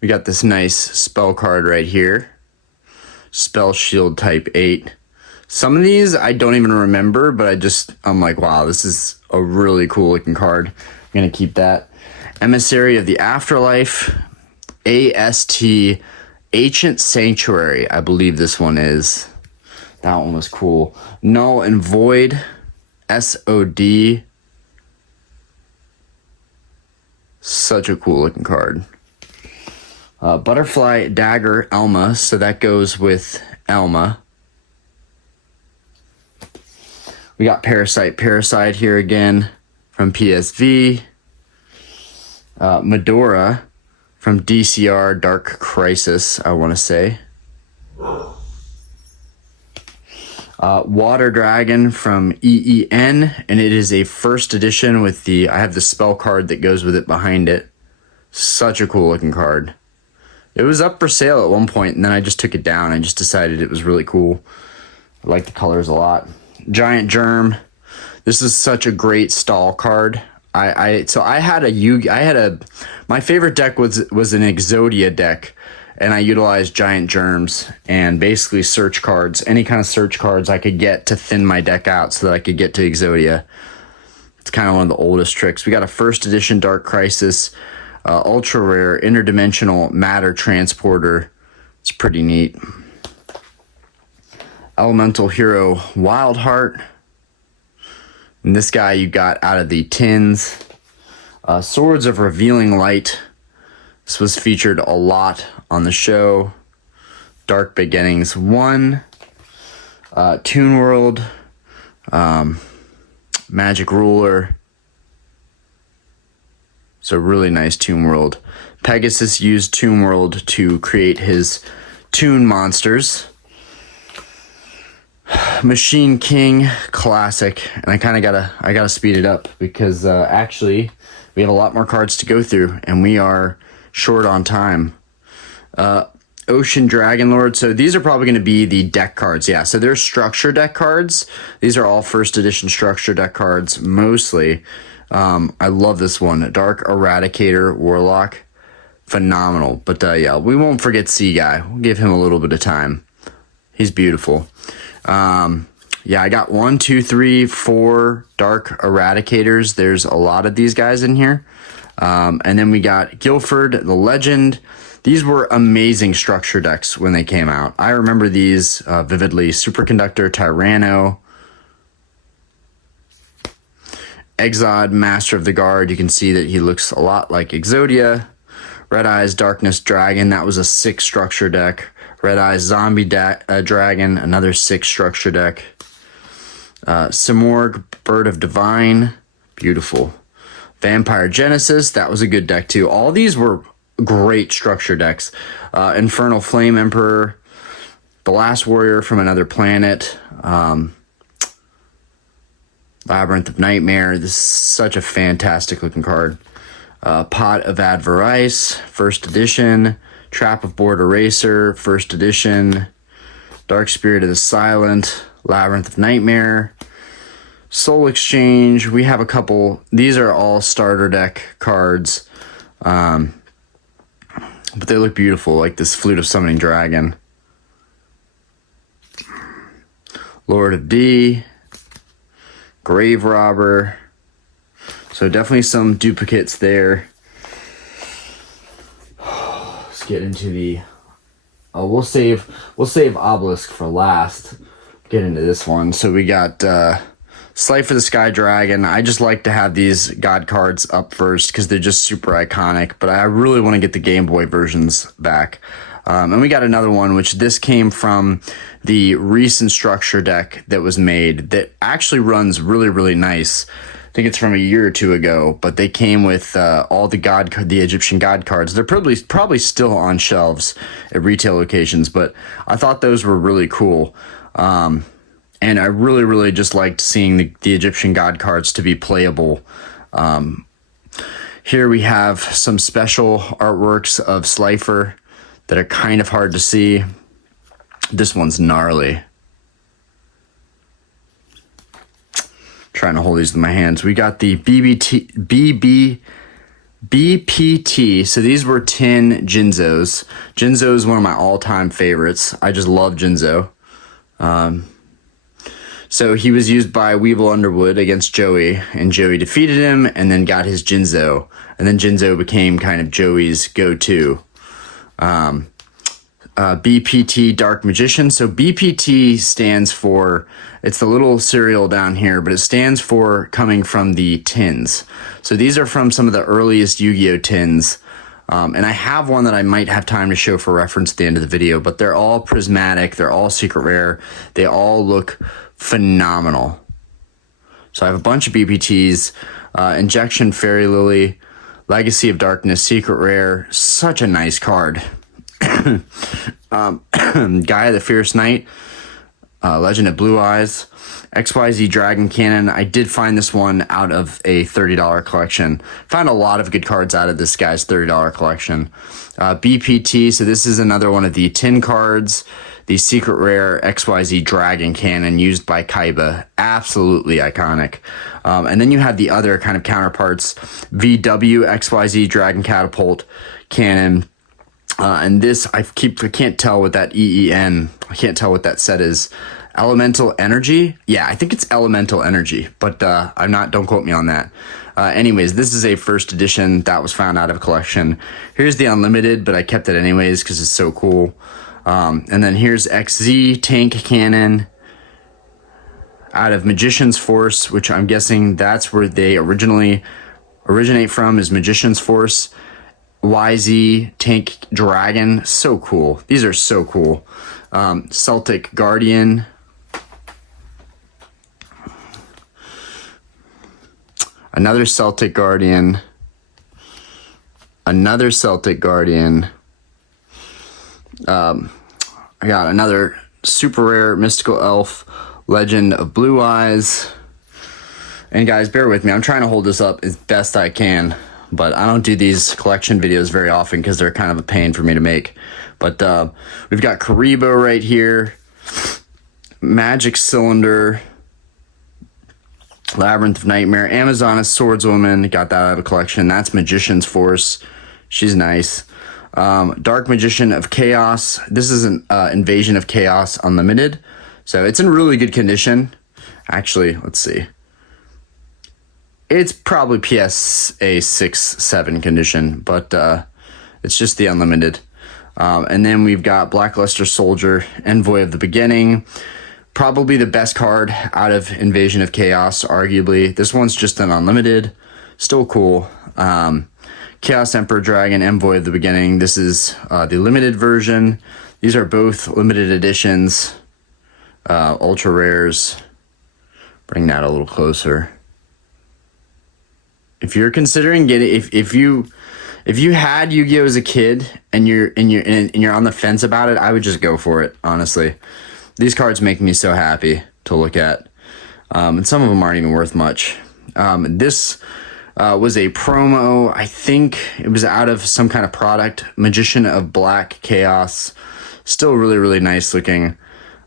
We got this nice spell card right here. Spell Shield type 8. Some of these I don't even remember, but I'm like, wow, this is a really cool looking card. I'm going to keep that. Emissary of the Afterlife. AST Ancient Sanctuary, I believe this one is. That one was cool. Null and Void. SOD. Such a cool looking card. Butterfly Dagger Elma, so that goes with Elma. We got Parasite here again from PSV. Medora from DCR Dark Crisis, I want to say. Water Dragon from EEN, and it is a first edition with I have the spell card that goes with it behind it. Such a cool looking card. It was up for sale at one point, and then I just took it down. I just decided it was really cool. I like the colors a lot. Giant Germ. This is such a great stall card. I had my favorite deck was an Exodia deck, and I utilized Giant Germs and basically search cards, any kind of search cards I could get to thin my deck out so that I could get to Exodia. It's kind of one of the oldest tricks. We got a first edition Dark Crisis, ultra rare interdimensional matter transporter. It's pretty neat. Elemental Hero Wildheart. And this guy you got out of the tins. Swords of Revealing Light. This was featured a lot on the show. Dark Beginnings 1. Toon World. Magic Ruler. So really nice Toon World. Pegasus used Toon World to create his Toon monsters. Machine King classic, and I gotta speed it up because actually we have a lot more cards to go through and we are short on time. Ocean Dragon Lord. So these are probably going to be the deck cards. Yeah, so they're structure deck cards. These are all first edition structure deck cards mostly. I love this one. Dark Eradicator Warlock. Phenomenal. But yeah, we won't forget Sea Guy. We'll give him a little bit of time. He's beautiful. Yeah, I got 1, 2, 3, 4 Dark Eradicators. There's a lot of these guys in here. And then we got Guilford, the Legend. These were amazing structure decks when they came out. I remember these vividly. Superconductor, Tyranno, Exod, Master of the Guard. You can see that he looks a lot like Exodia. Red Eyes, Darkness Dragon. That was a 6 structure deck. Red Eyes, Zombie Dragon. Another 6 structure deck. Simorg, Bird of Divine. Beautiful. Vampire Genesis. That was a good deck too. All these were great structure decks. Infernal Flame Emperor, The Last Warrior from Another Planet, Labyrinth of Nightmare. This is such a fantastic looking card. Pot of Adverice, first edition. Trap of Board Eraser, first edition. Dark Spirit of the Silent, Labyrinth of Nightmare. Soul Exchange. We have a couple. These are all starter deck cards. But they look beautiful, like this Flute of Summoning Dragon. Lord of D. Grave Robber. So definitely some duplicates there. Let's get into the... Oh, we'll save Obelisk for last. Get into this one. So we got Slight for the Sky Dragon. I just like to have these God cards up first because they're just super iconic, but I really want to get the Game Boy versions back. And we got another one, which this came from the recent structure deck that was made that actually runs really, really nice. I think it's from a year or two ago, but they came with all the Egyptian God cards. They're probably still on shelves at retail locations, but I thought those were really cool. And I really, really just liked seeing the Egyptian God cards to be playable. Here we have some special artworks of Slifer that are kind of hard to see. This one's gnarly. Trying to hold these in my hands. We got the BPT. So these were 10 Jinzos. Jinzo is one of my all-time favorites. I just love Jinzo. So he was used by Weevil Underwood against Joey, and Joey defeated him and then got his Jinzo. And then Jinzo became kind of Joey's go-to. BPT Dark Magician. So BPT stands for, it's the little cereal down here, but it stands for coming from the tins. So these are from some of the earliest Yu-Gi-Oh tins. And I have one that I might have time to show for reference at the end of the video, but they're all prismatic. They're all secret rare. They all look phenomenal. So I have a bunch of BPTs, Injection Fairy Lily, Legacy of Darkness, secret rare, such a nice card. Gaia the Fierce Knight, Legend of Blue Eyes, XYZ Dragon Cannon. I did find this one out of a $30 collection. Found a lot of good cards out of this guy's $30 collection. BPT, so this is another one of the tin cards. the secret rare XYZ Dragon Cannon used by Kaiba. Absolutely iconic. And then you have the other kind of counterparts, VW XYZ Dragon Catapult Cannon. And this, I can't tell what that EEN, I can't tell what that set is. Elemental Energy? Yeah, I think it's Elemental Energy, but don't quote me on that. Anyways, this is a first edition that was found out of a collection. Here's the Unlimited, but I kept it anyways because it's so cool. And then here's XZ Tank Cannon out of Magician's Force, which I'm guessing that's where they originate from, is Magician's Force. YZ Tank Dragon, so cool. These are so cool. Celtic Guardian. Another Celtic Guardian. Another Celtic Guardian. I got another super rare Mystical Elf, Legend of Blue Eyes. And guys, bear with me. I'm trying to hold this up as best I can, but I don't do these collection videos very often because they're kind of a pain for me to make. But we've got Karibo right here, Magic Cylinder, Labyrinth of Nightmare, Amazoness Swordswoman, got that out of a collection. That's Magician's Force. She's nice. Dark Magician of Chaos. This is an Invasion of Chaos Unlimited. So it's in really good condition. Actually, let's see. It's probably PSA 6-7 condition, but it's just the Unlimited. And then we've got Blackluster Soldier, Envoy of the Beginning. Probably the best card out of Invasion of Chaos, arguably. This one's just an Unlimited. Still cool. Chaos Emperor Dragon, Envoy of the Beginning. This is the limited version. These are both limited editions. Ultra rares. Bring that a little closer. If you're considering getting, if you had Yu-Gi-Oh as a kid and you're on the fence about it, I would just go for it. Honestly, these cards make me so happy to look at, and some of them aren't even worth much. This was a promo. I think it was out of some kind of product. Magician of Black Chaos, still really, really nice looking.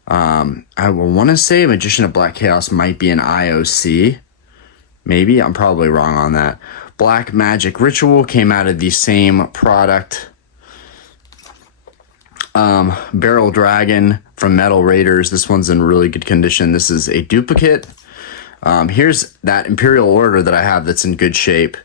I want to say Magician of Black Chaos might be an IOC. Maybe, I'm probably wrong on that. Black Magic Ritual came out of the same product. Barrel Dragon from Metal Raiders. This one's in really good condition. This is a duplicate. Here's that Imperial Order that I have that's in good shape.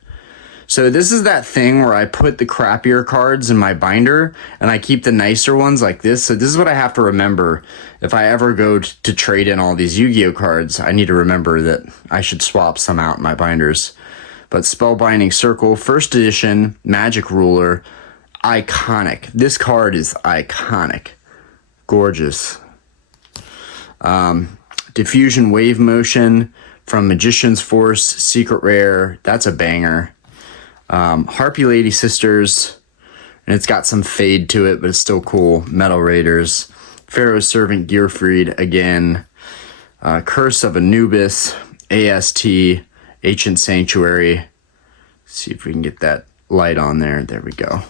So this is that thing where I put the crappier cards in my binder and I keep the nicer ones like this. So this is what I have to remember. If I ever go to trade in all these Yu-Gi-Oh cards, I need to remember that I should swap some out in my binders. But Spellbinding Circle, first edition, Magic Ruler, iconic. This card is iconic. Gorgeous. Diffusion Wave Motion from Magician's Force, secret rare. That's a banger. Harpy Lady Sisters, and it's got some fade to it, but it's still cool. Metal Raiders, Pharaoh's Servant Gearfried again, Curse of Anubis, AST, Ancient Sanctuary. Let's see if we can get that light on there. There we go.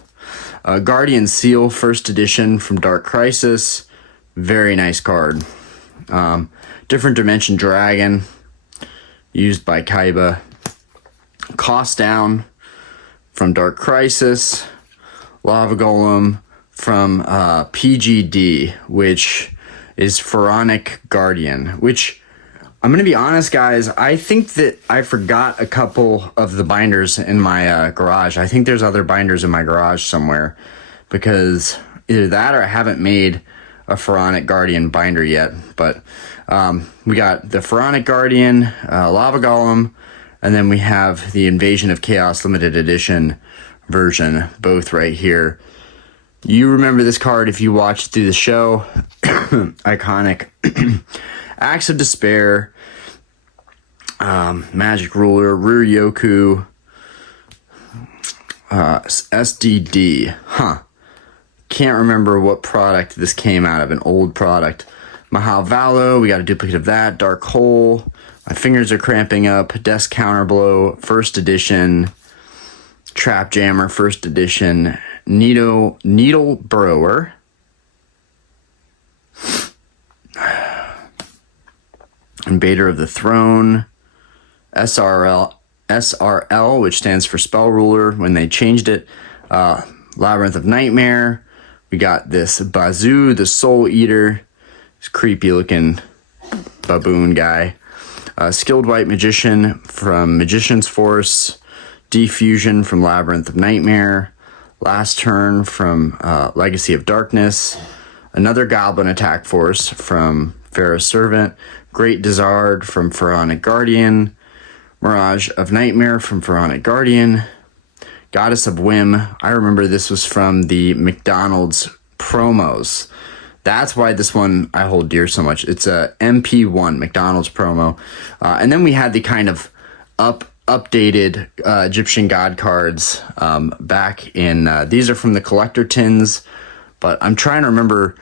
Guardian Seal, first edition from Dark Crisis. Very nice card. Different Dimension Dragon, used by Kaiba. Cost Down from Dark Crisis. Lava Golem from PGD, which is Pharaonic Guardian, which I'm going to be honest, guys, I think that I forgot a couple of the binders in my garage. I think there's other binders in my garage somewhere, because either that or I haven't made a Pharaonic Guardian binder yet. But we got the Pharaonic Guardian, Lava Golem, and then we have the Invasion of Chaos limited edition version, both right here. You remember this card if you watched through the show. Iconic. Axe of Despair, Magic Ruler, Ruryoku, SDD. Can't remember what product this came out of, an old product. Mahal Valo, we got a duplicate of that. Dark Hole, my fingers are cramping up. Desk Counterblow, first edition. Trap Jammer, first edition. Needle Burrower. Invader of the Throne, SRL, which stands for Spell Ruler when they changed it. Labyrinth of Nightmare. We got this Bazoo, the Soul Eater. This creepy looking baboon guy. Skilled White Magician from Magician's Force. Defusion from Labyrinth of Nightmare. Last Turn from Legacy of Darkness. Another Goblin Attack Force from Pharaoh's Servant. Great Dizard from Pharaonic Guardian. Mirage of Nightmare from Pharaonic Guardian. Goddess of Whim. I remember this was from the McDonald's promos. That's why this one I hold dear so much. It's a MP1 McDonald's promo. And then we had the kind of updated Egyptian god cards back in... these are from the collector tins, but I'm trying to remember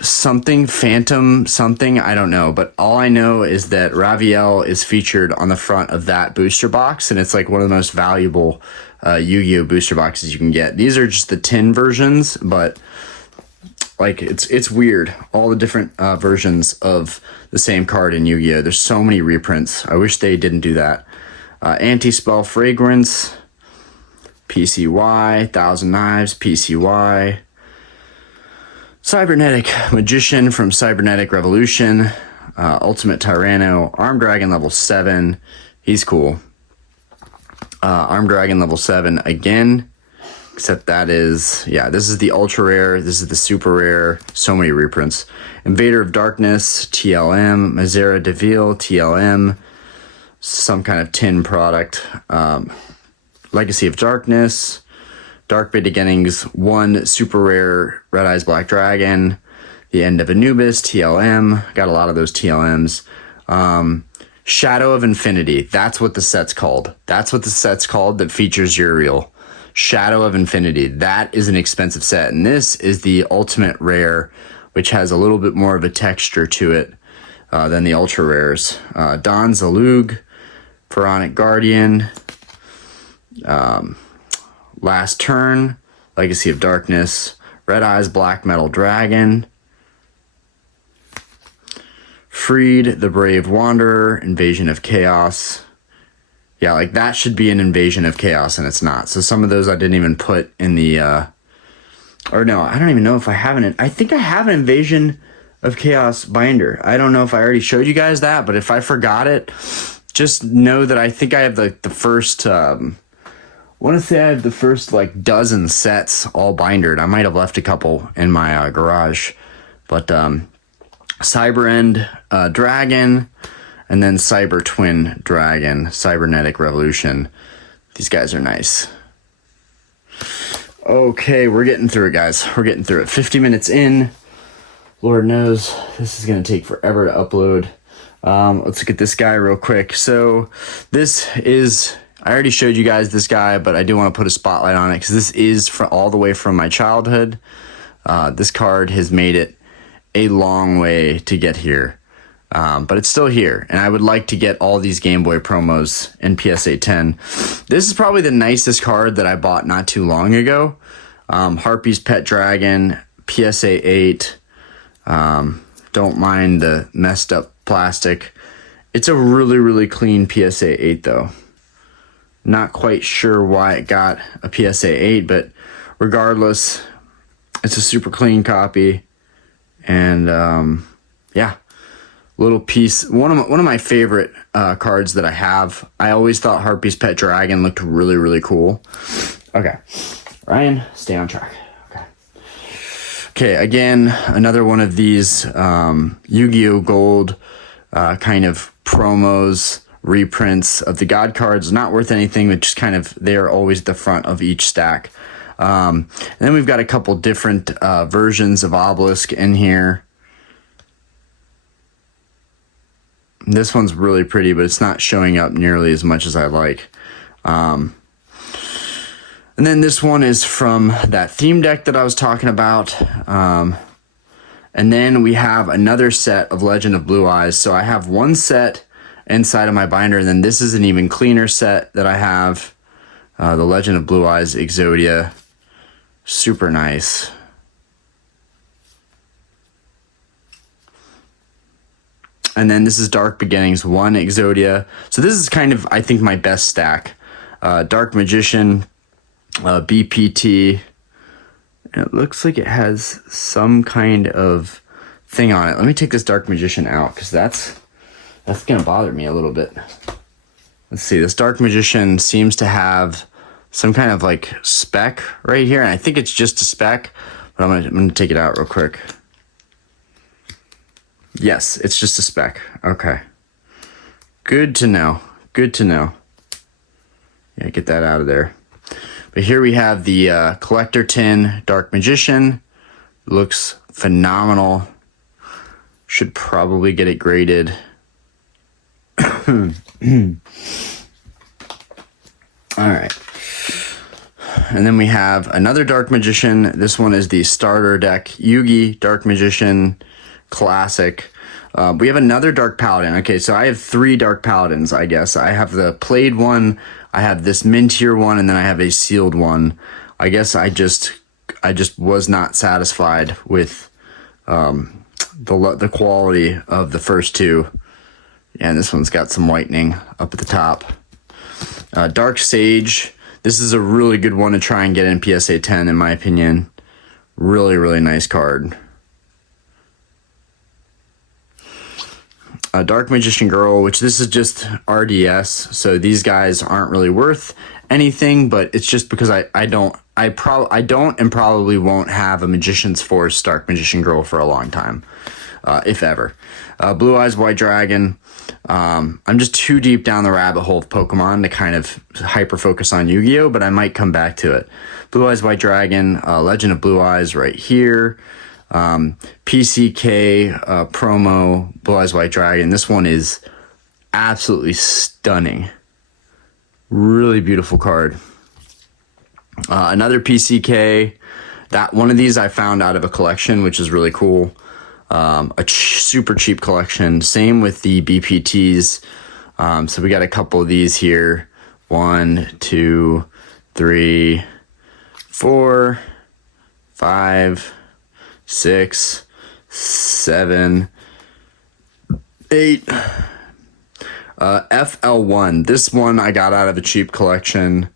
something, Phantom something, I don't know. But all I know is that Raviel is featured on the front of that booster box, and it's like one of the most valuable Yu-Gi-Oh booster boxes you can get. These are just the tin versions, but like it's weird. All the different versions of the same card in Yu-Gi-Oh. There's so many reprints. I wish they didn't do that. Anti-Spell Fragrance, PCY, Thousand Knives, PCY. Cybernetic Magician from Cybernetic Revolution. Ultimate Tyranno. Arm Dragon level 7. He's cool. Arm Dragon level 7 again. Except that is... yeah, this is the ultra rare. This is the super rare. So many reprints. Invader of Darkness. TLM. Mazera Deville. TLM. Some kind of tin product. Legacy of Darkness. Dark Bay Beginnings, 1 super rare Red Eyes Black Dragon, The End of Anubis, TLM, got a lot of those TLMs. Shadow of Infinity, that's what the set's called. That's what the set's called that features Uriel. Shadow of Infinity, that is an expensive set, and this is the ultimate rare, which has a little bit more of a texture to it than the ultra rares. Don Zalug, Pharaonic Guardian, Last Turn, Legacy of Darkness, Red Eyes Black Metal Dragon, Freed, the Brave Wanderer, Invasion of Chaos. Yeah, like that should be an Invasion of Chaos, and it's not. So some of those I didn't even put in the, or no, I don't even know if I have an, I think I have an Invasion of Chaos binder. I don't know if I already showed you guys that, but if I forgot it, just know that I think I have the first, I want to say I have the first like dozen sets all bindered. I might have left a couple in my garage. But Cyber End Dragon, and then Cyber Twin Dragon, Cybernetic Revolution. These guys are nice. Okay, we're getting through it, guys. We're getting through it. 50 minutes in. Lord knows this is going to take forever to upload. Let's look at this guy real quick. So this is... I already showed you guys this guy, but I do want to put a spotlight on it because this is all the way from my childhood. This card has made it a long way to get here, but it's still here. And I would like to get all these Game Boy promos in PSA 10. This is probably the nicest card that I bought not too long ago. Harpy's Pet Dragon, PSA 8. Don't mind the messed up plastic. It's a really, really clean PSA 8 though. Not quite sure why it got a PSA 8, but regardless, it's a super clean copy. And yeah, little piece. One of my favorite cards that I have. I always thought Harpy's Pet Dragon looked really, really cool. Okay, Ryan, stay on track. Okay, again, another one of these Yu-Gi-Oh! Gold kind of promos. Reprints of the god cards, not worth anything, but just kind of they're always the front of each stack. And then we've got a couple different versions of Obelisk in here. This one's really pretty, but it's not showing up nearly as much as I like. And then this one is from that theme deck that I was talking about. And then we have another set of Legend of Blue Eyes. So I have one set inside of my binder, and then this is an even cleaner set that I have. The Legend of Blue Eyes Exodia. Super nice. And then this is Dark Beginnings 1 Exodia. So this is kind of, I think, my best stack. Dark Magician, BPT. And it looks like it has some kind of thing on it. Let me take this Dark Magician out, because that's going to bother me a little bit. Let's see. This Dark Magician seems to have some kind of like speck right here. And I think it's just a speck, but I'm going to take it out real quick. Yes, it's just a speck. Okay. Good to know. Good to know. Yeah, get that out of there. But here we have the Collector Tin Dark Magician. Looks phenomenal. Should probably get it graded. All right. And then we have another Dark Magician. This one is the starter deck Yugioh Dark Magician Classic. We have another Dark Paladin. Okay, so I have 3 Dark Paladins, I guess. I have the played one, I have this mintier one, and then I have a sealed one. I guess I just was not satisfied with the quality of the first 2. And this one's got some whitening up at the top. Dark Sage. This is a really good one to try and get in PSA 10, in my opinion. Really, really nice card. Dark Magician Girl, which this is just RDS, so these guys aren't really worth anything, but it's just because I don't and probably won't have a Magician's Force Dark Magician Girl for a long time, if ever. Blue Eyes White Dragon. I'm just too deep down the rabbit hole of Pokemon to kind of hyper focus on Yu-Gi-Oh, but I might come back to it. Blue Eyes White Dragon, Legend of Blue Eyes right here. PCK promo Blue Eyes White Dragon. This one is absolutely stunning. Really beautiful card. Another PCK. That one of these I found out of a collection, which is really cool. Super cheap collection. Same with the BPTs. So we got a couple of these here. 1, 2, 3, 4, 5, 6, 7, 8. FL1. This one I got out of a cheap collection.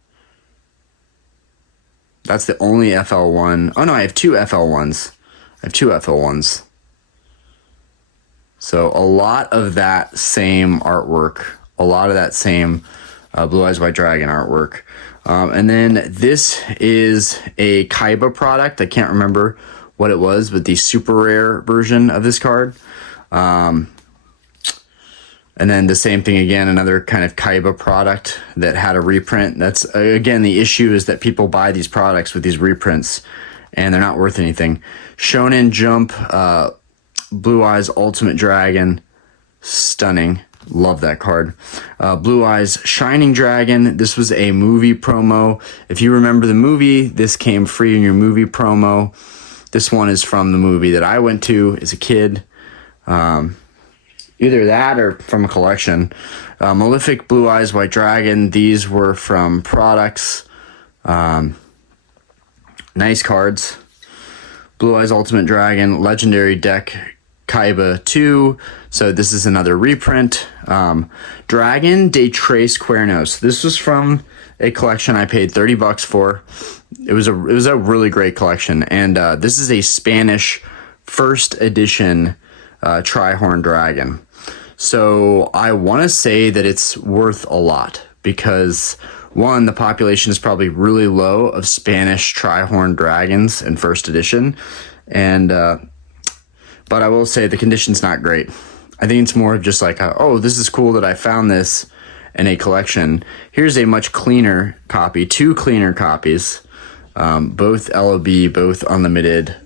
That's the only FL1. Oh no, I have 2 FL1s. So a lot of that same artwork. A lot of that same Blue Eyes White Dragon artwork. And then this is a Kaiba product. I can't remember what it was, but the super rare version of this card. And then the same thing again, another kind of Kaiba product that had a reprint. That's, again, the issue is that people buy these products with these reprints and they're not worth anything. Shonen Jump, Blue Eyes Ultimate Dragon, stunning. Love that card. Blue Eyes Shining Dragon. This was a movie promo. If you remember the movie, this came free in your movie promo. This one is from the movie that I went to as a kid. Either that or from a collection. Malefic Blue Eyes White Dragon. These were from products. Nice cards. Blue Eyes Ultimate Dragon. Legendary Deck Kaiba 2. So this is another reprint. Dragon de Tres Cuernos. This was from a collection I paid $30 for. It was a really great collection. And this is a Spanish first edition Trihorn Dragon. So I want to say that it's worth a lot because, one, the population is probably really low of Spanish Trihorn Dragons in first edition, and but I will say the condition's not great. I think it's more of just like, oh, this is cool that I found this in a collection. Here's a much cleaner copy, 2 cleaner copies, both LOB, both unlimited.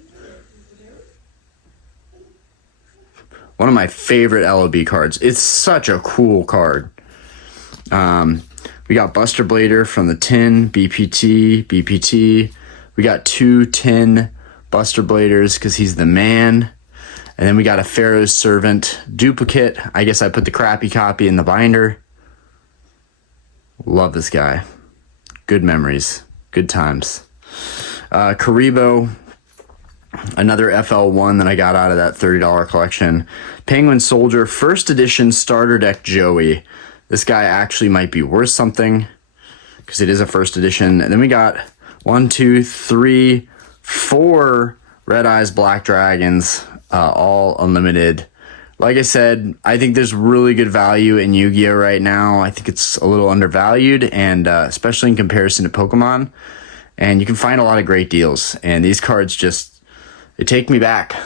One of my favorite LOB cards. It's such a cool card. We got Buster Blader from the tin, BPT. We got 2 tin Buster Bladers because he's the man. And then we got a Pharaoh's Servant duplicate. I guess I put the crappy copy in the binder. Love this guy. Good memories. Good times. Karibo. Another FL1 that I got out of that $30 collection. Penguin Soldier, first edition starter deck Joey. This guy actually might be worth something because it is a first edition. And then we got 1, 2, 3, 4 Red Eyes Black Dragons, all unlimited. Like I said, I think there's really good value in Yu-Gi-Oh right now. I think it's a little undervalued, and especially in comparison to Pokemon. And you can find a lot of great deals. And these cards just, they take me back.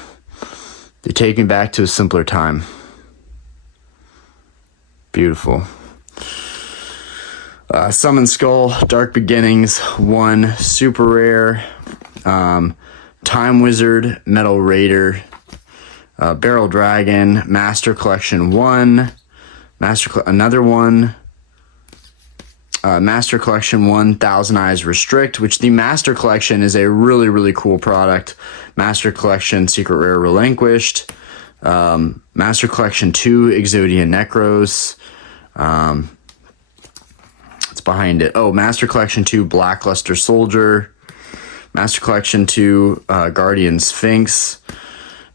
They take me back to a simpler time. Beautiful. Summon Skull, Dark Beginnings, 1, super rare. Time Wizard, Metal Raider, Barrel Dragon, Master Collection 1, another one, Master Collection 1, Thousand Eyes Restrict, which the Master Collection is a really, really cool product. Master Collection Secret Rare Relinquished, Master Collection 2, Exodia Necros, it's behind it. Oh, Master Collection 2, Blackluster Soldier, Master Collection 2, Guardian Sphinx,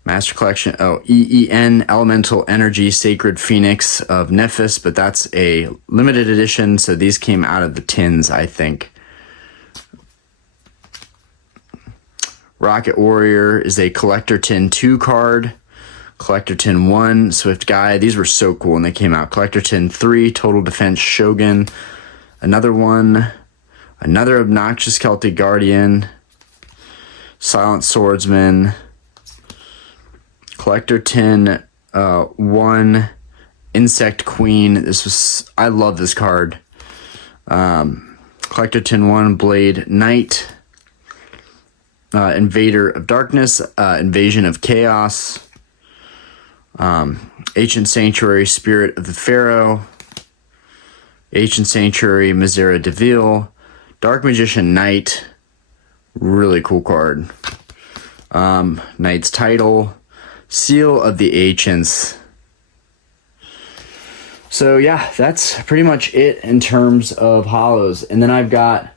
Master Collection, EEN, Elemental Energy, Sacred Phoenix of Nephis, but that's a limited edition, so these came out of the tins, I think. Rocket Warrior is a Collector Tin 2 card. Collector Tin 1, Swift Guy. These were so cool when they came out. Collector Tin 3, Total Defense Shogun. Another one. Another Obnoxious Celtic Guardian. Silent Swordsman. Collector Tin 1, Insect Queen. I love this card. Collector Tin 1, Blade Knight. Invader of Darkness, Invasion of Chaos. Ancient Sanctuary, Spirit of the Pharaoh. Ancient Sanctuary, Misera Deville. Dark Magician Knight. Really cool card. Knight's Title. Seal of the Ancients. So yeah, that's pretty much it in terms of holos. And then I've got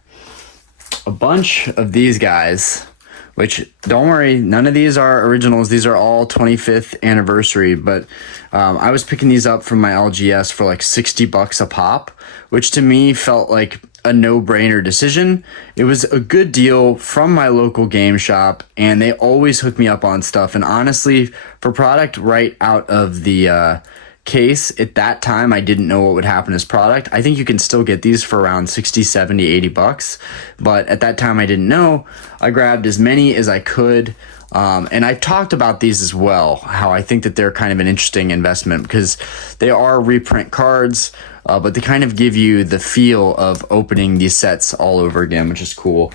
a bunch of these guys, which, don't worry, none of these are originals. These are all 25th anniversary, but I was picking these up from my LGS for like $60 a pop, which to me felt like a no-brainer decision. It was a good deal from my local game shop, and they always hook me up on stuff. And honestly, for product right out of the case, at that time, I didn't know what would happen as product. I think you can still get these for around 60, 70, 80 bucks. But at that time, I didn't know. I grabbed as many as I could. And I've talked about these as well, how I think that they're kind of an interesting investment because they are reprint cards, but they kind of give you the feel of opening these sets all over again, which is cool.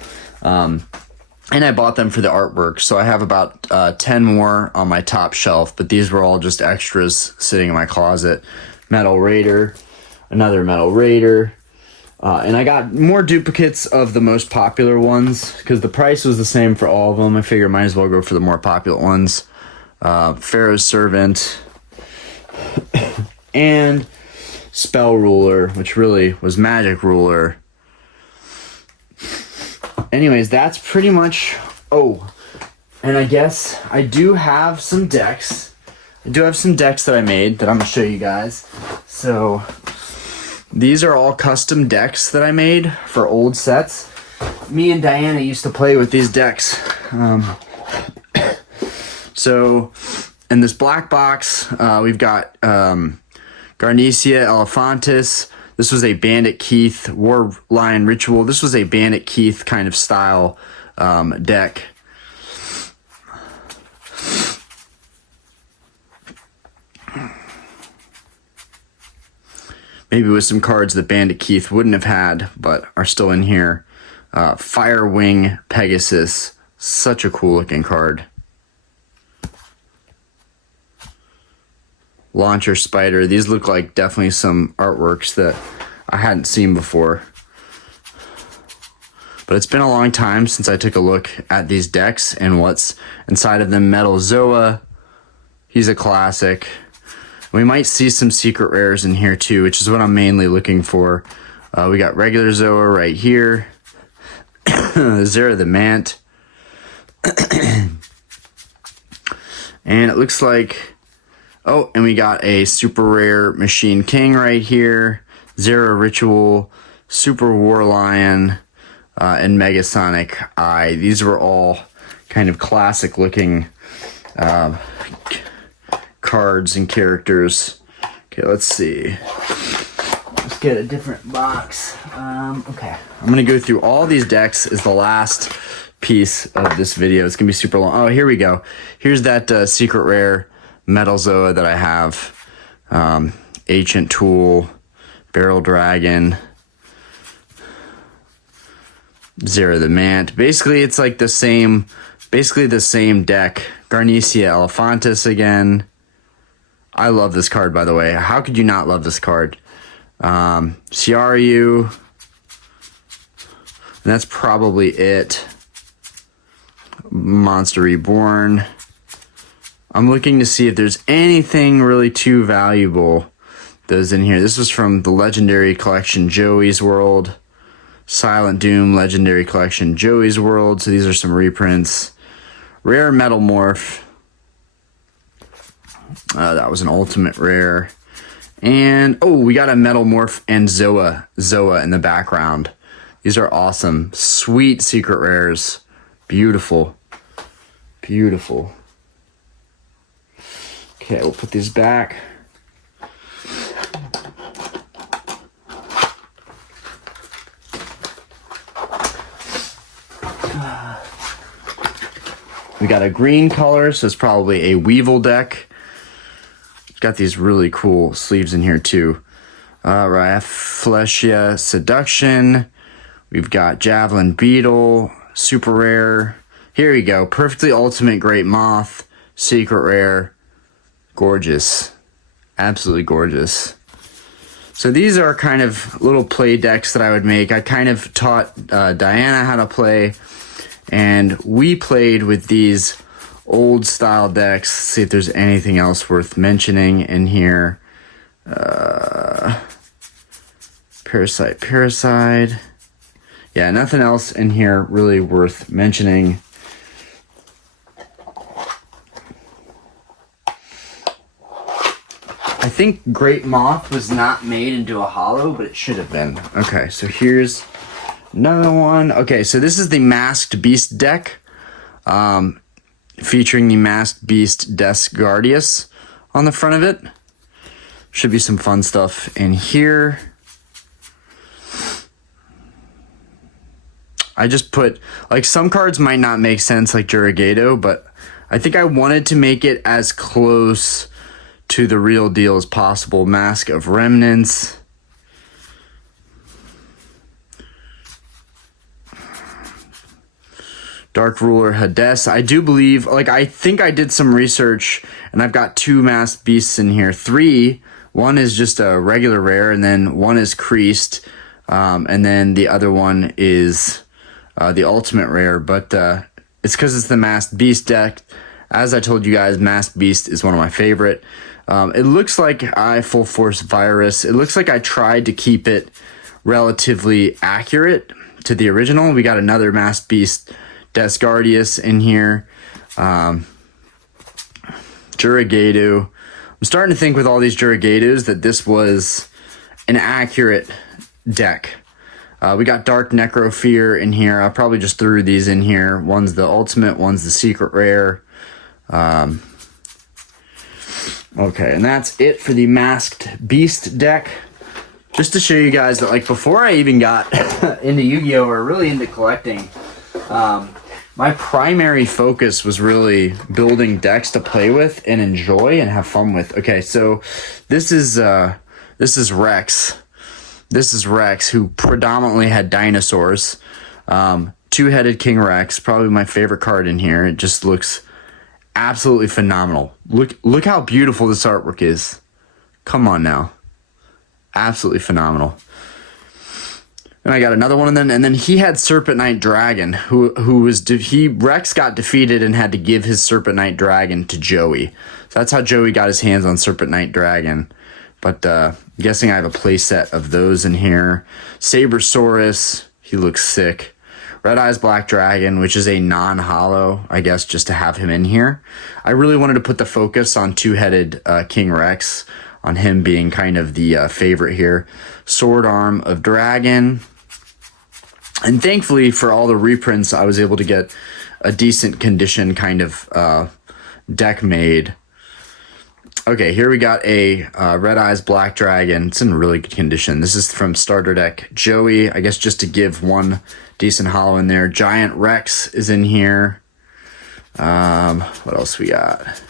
And I bought them for the artwork, so I have about 10 more on my top shelf, but these were all just extras sitting in my closet. Metal Raider, another Metal Raider. And I got more duplicates of the most popular ones because the price was the same for all of them. I figured I might as well go for the more popular ones. Pharaoh's Servant and Spell Ruler, which really was Magic Ruler. Anyways, that's pretty much... Oh, and I guess I do have some decks. I do have some decks that I made that I'm going to show you guys. So... these are all custom decks that I made for old sets. Me and Diana used to play with these decks. So, in this black box, we've got Garnecia Elephantis. This was a Bandit Keith War Lion Ritual. This was a Bandit Keith kind of style deck. Maybe with some cards that Bandit Keith wouldn't have had, but are still in here. Firewing Pegasus. Such a cool looking card. Launcher Spider. These look like definitely some artworks that I hadn't seen before. But it's been a long time since I took a look at these decks and what's inside of them. Metal Zoa. He's a classic. We might see some secret rares in here too, which is what I'm mainly looking for. We got regular Zoa right here. Zera the Mant. And it looks like, oh, and we got a super rare Machine King right here, Zera Ritual, Super War Lion, and Megasonic Eye. These were all kind of classic looking cards and characters. Okay, let's see. Let's get a different box. Okay, I'm gonna go through all these decks as the last piece of this video. It's gonna be super long. Oh, here we go. Here's that secret rare Metal Zoa that I have. Ancient Tool, Barrel Dragon, Zera the Mant. Basically, it's like the same deck. Garnecia Elephantis again. I love this card, by the way. How could you not love this card? Ciaryu. And that's probably it. Monster Reborn. I'm looking to see if there's anything really too valuable that's in here. This was from the Legendary Collection Joey's World. Silent Doom Legendary Collection Joey's World. So these are some reprints. Rare Metal Morph. That was an ultimate rare. And, oh, we got a Metal Morph and Zoa in the background. These are awesome. Sweet secret rares. Beautiful. Beautiful. Okay, we'll put these back. We got a green color, so it's probably a Weevil deck. Got these really cool sleeves in here too. Rafflesia Seduction. We've got Javelin Beetle, super rare. Here we go. Perfectly Ultimate Great Moth, secret rare. Gorgeous. Absolutely gorgeous. So these are kind of little play decks that I would make. I kind of taught Diana how to play, and we played with these old style decks. See if there's anything else worth mentioning in here. Parasite. Yeah, nothing else in here really worth mentioning. I think Great Moth was not made into a holo, but it should have been. Okay, so here's another one. Okay, so this is the Masked Beast deck. Featuring the Masked Beast Desgardius on the front of it. Should be some fun stuff in here. I just put, like, some cards might not make sense, like Yugioh, but I think I wanted to make it as close to the real deal as possible. Mask of Remnants. Dark Ruler Hades. I do believe, like, I think I did some research, and I've got 2 Masked Beasts in here. 3. One is just a regular rare, and then one is creased, and then the other one is the ultimate rare, but it's because it's the Masked Beast deck. As I told you guys, Masked Beast is one of my favorite. It looks like Full Force Virus. It looks like I tried to keep it relatively accurate to the original. We got another Masked Beast Desgardius in here. Yugioh. I'm starting to think with all these Yugiohs that this was an accurate deck. We got Dark Necrofear in here. I probably just threw these in here. One's the ultimate, one's the secret rare. Okay, and that's it for the Masked Beast deck. Just to show you guys that, like, before I even got into Yu-Gi-Oh! Or really into collecting, my primary focus was really building decks to play with and enjoy and have fun with. Okay, so this is Rex. This is Rex, who predominantly had dinosaurs. Two-headed King Rex, probably my favorite card in here. It just looks absolutely phenomenal. Look how beautiful this artwork is. Come on now. Absolutely phenomenal. And I got another one, and then he had Serpent Knight Dragon, Rex got defeated and had to give his Serpent Knight Dragon to Joey. So that's how Joey got his hands on Serpent Knight Dragon. But I'm guessing I have a play set of those in here. Sabersaurus, he looks sick. Red Eyes Black Dragon, which is a non-holo, I guess, just to have him in here. I really wanted to put the focus on two-headed King Rex, on him being kind of the favorite here. Sword Arm of Dragon. And thankfully, for all the reprints, I was able to get a decent condition kind of deck made. Okay, here we got a Red Eyes Black Dragon. It's in really good condition. This is from Starter Deck Joey, I guess just to give one decent holo in there. Giant Rex is in here. What else we got?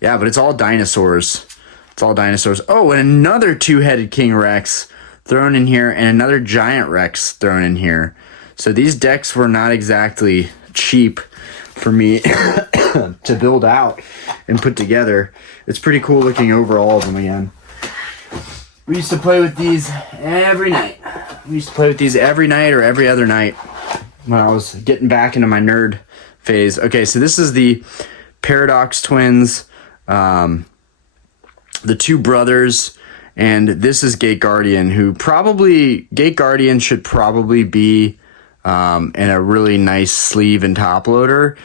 Yeah, but it's all dinosaurs. It's all dinosaurs. Oh, and another two-headed King Rex thrown in here, and another Giant Rex thrown in here. So these decks were not exactly cheap for me to build out and put together. It's pretty cool looking over all of them again. We used to play with these every night. We used to play with these every night or every other night when I was getting back into my nerd phase. Okay, so this is the Paradox Twins, the two brothers, and this is Gate Guardian, who probably, Gate Guardian should probably be in a really nice sleeve and top loader.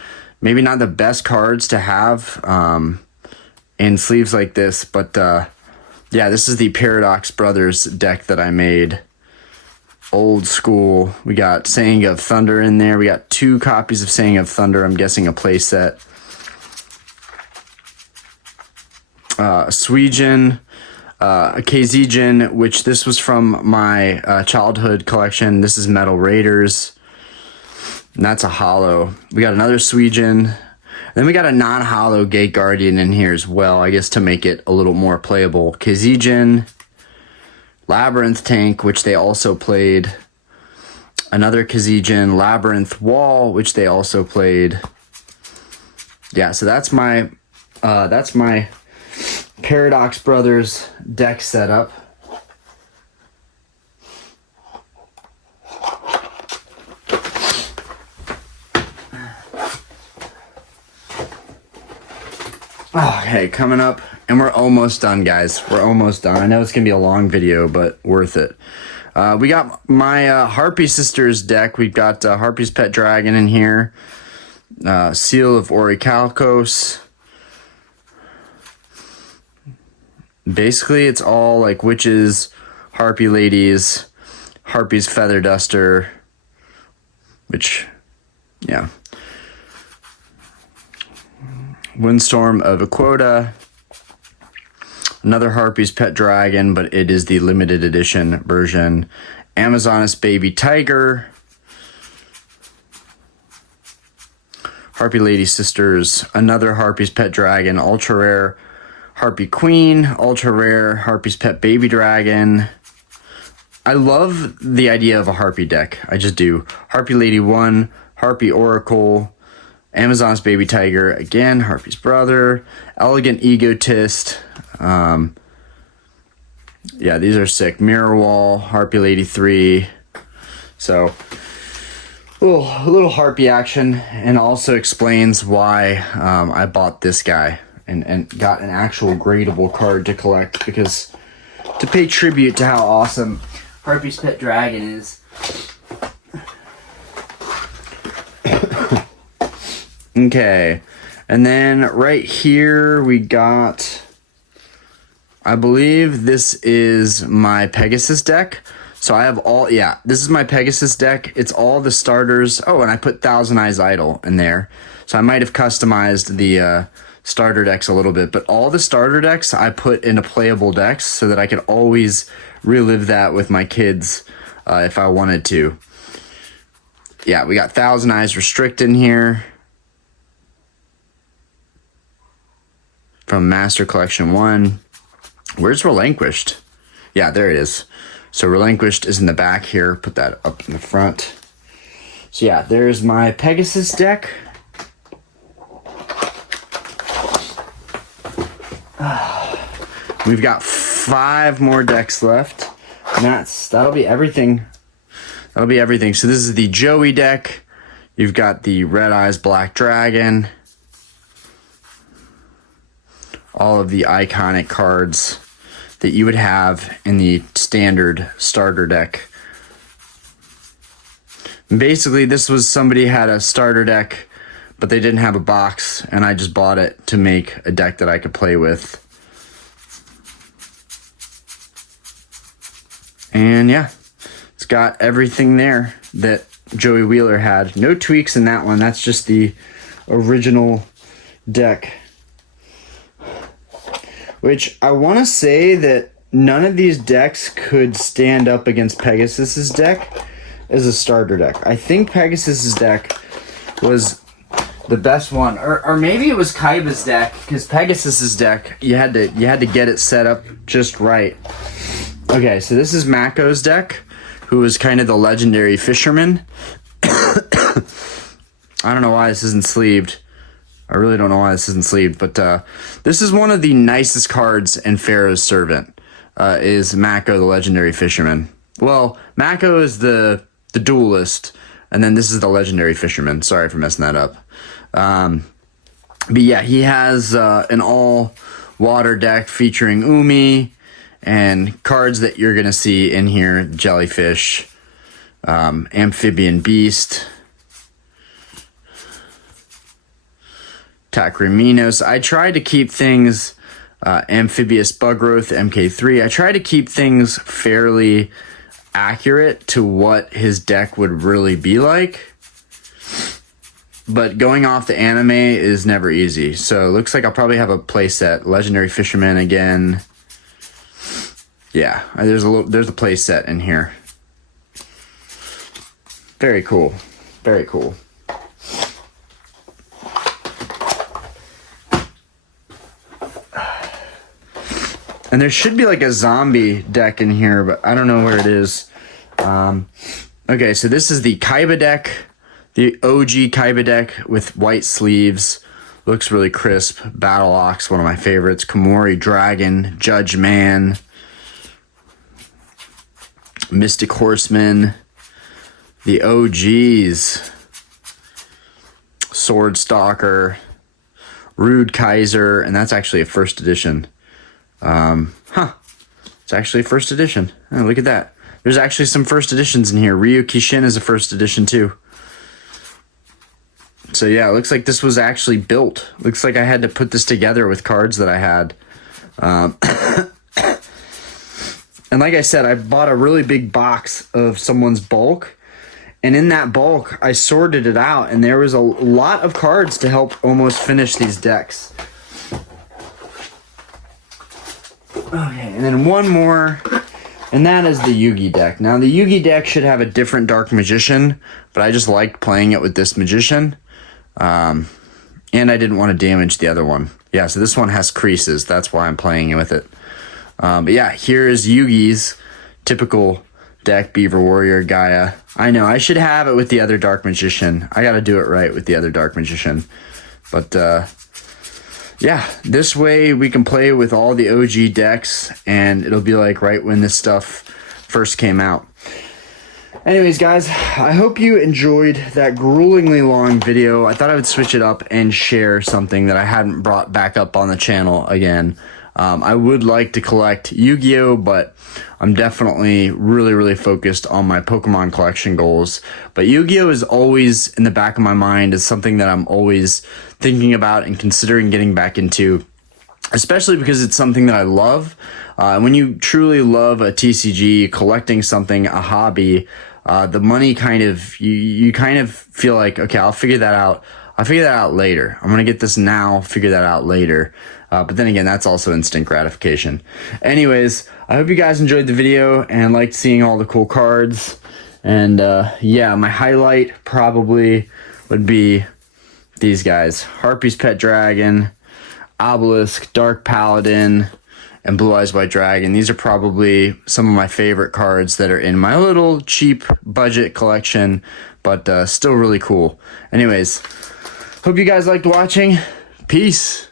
Maybe not the best cards to have in sleeves like this, but yeah, this is the Paradox Brothers deck that I made. Old school. We got Saying of Thunder in there. We got 2 copies of Saying of Thunder. I'm guessing a playset. Suijin, a Kazijin, which this was from my childhood collection. This is Metal Raiders. And that's a holo. We got another Suijin. Then we got a non-holo Gate Guardian in here as well, I guess to make it a little more playable. Kazijin, Labyrinth Tank, which they also played. Another Kazijin, Labyrinth Wall, which they also played. Yeah, so that's my Paradox Brothers deck setup. Okay, coming up, and we're almost done, guys. We're almost done. I know it's going to be a long video, but worth it. We got my Harpy Sisters deck. We've got Harpy's Pet Dragon in here. Seal of Orichalcos. Basically, it's all like witches, Harpy Ladies, Harpy's Feather Duster, which, yeah. Windstorm of Aquota, another Harpy's Pet Dragon, but it is the limited edition version. Amazoness Baby Tiger, Harpy Lady Sisters, another Harpy's Pet Dragon, ultra rare Harpy Queen, ultra rare Harpy's Pet Baby Dragon. I love the idea of a Harpy deck. I just do. Harpy Lady 1, Harpy Oracle, Amazon's Baby Tiger, again, Harpy's Brother, Elegant Egotist. Yeah, these are sick. Mirror Wall, Harpy Lady 3. So, a little Harpy action, and also explains why I bought this guy and got an actual gradable card to collect, because to pay tribute to how awesome Harpy's Pet Dragon is. Okay, and then right here we got, I believe this is my Pegasus deck. So I have all, yeah, this is my Pegasus deck. It's all the starters. Oh, and I put Thousand Eyes Idol in there. So I might have customized the starter decks a little bit, but all the starter decks I put into playable decks so that I could always relive that with my kids if I wanted to. Yeah, we got Thousand Eyes Restrict in here. From Master Collection 1. Where's Relinquished? Yeah, there it is. So Relinquished is in the back here. Put that up in the front. So yeah, there's my Pegasus deck. We've got 5 more decks left. And that'll be everything. That'll be everything. So this is the Joey deck. You've got the Red Eyes Black Dragon. All of the iconic cards that you would have in the standard starter deck. Basically, this was somebody had a starter deck, but they didn't have a box, and I just bought it to make a deck that I could play with. And yeah, it's got everything there that Joey Wheeler had. No tweaks in that one. That's just the original deck. Which I want to say that none of these decks could stand up against Pegasus's deck as a starter deck. I think Pegasus's deck was the best one, or maybe it was Kaiba's deck, because Pegasus's deck you had to get it set up just right. Okay, so this is Mako's deck, who is kind of the legendary fisherman. I don't know why this isn't sleeved. I really don't know why this isn't sleeved, but this is one of the nicest cards in Pharaoh's Servant, is Mako, the legendary fisherman. Well, Mako is the duelist, and then this is the legendary fisherman. Sorry for messing that up. But yeah, he has an all-water deck featuring Umi, and cards that you're going to see in here: Jellyfish, Amphibian Beast, Takraminos. I try to keep things, Amphibious Buggrowth, MK3. I try to keep things fairly accurate to what his deck would really be like. But going off the anime is never easy. So it looks like I'll probably have a playset. Legendary Fisherman again. Yeah, there's a play set in here. Very cool. Very cool. And there should be like a zombie deck in here, but I don't know where it is. Okay, so this is the Kaiba deck. The OG Kaiba deck with white sleeves. Looks really crisp. Battle Ox, one of my favorites. Komori Dragon. Judge Man. Mystic Horseman, the OGs, Sword Stalker, Rude Kaiser, and that's actually a first edition. It's actually a first edition. Oh, look at that. There's actually some first editions in here. Ryu Kishin is a first edition too. So yeah, it looks like this was actually built. Looks like I had to put this together with cards that I had. And like I said, I bought a really big box of someone's bulk. And in that bulk, I sorted it out. And there was a lot of cards to help almost finish these decks. Okay, and then one more. And that is the Yugi deck. Now, the Yugi deck should have a different Dark Magician. But I just liked playing it with this Magician. And I didn't want to damage the other one. Yeah, so this one has creases. That's why I'm playing it with it. But yeah, here is Yugi's typical deck, Beaver Warrior, Gaia. I know, I should have it with the other Dark Magician. I gotta do it right with the other Dark Magician. But, yeah, this way we can play with all the OG decks, and it'll be like right when this stuff first came out. Anyways, guys, I hope you enjoyed that gruelingly long video. I thought I would switch it up and share something that I hadn't brought back up on the channel again. I would like to collect Yu-Gi-Oh, but I'm definitely really focused on my Pokemon collection goals. But Yu-Gi-Oh is always in the back of my mind as something that I'm always thinking about and considering getting back into, especially because it's something that I love. When you truly love a TCG, collecting something, a hobby, the money kind of, you kind of feel like, okay, I'll figure that out. I'll figure that out later. I'm going to get this now, figure that out later. But then again, that's also instant gratification. Anyways, I hope you guys enjoyed the video and liked seeing all the cool cards. And yeah, my highlight probably would be these guys. Harpy's Pet Dragon, Obelisk, Dark Paladin, and Blue Eyes White Dragon. These are probably some of my favorite cards that are in my little cheap budget collection, but still really cool. Anyways, hope you guys liked watching. Peace.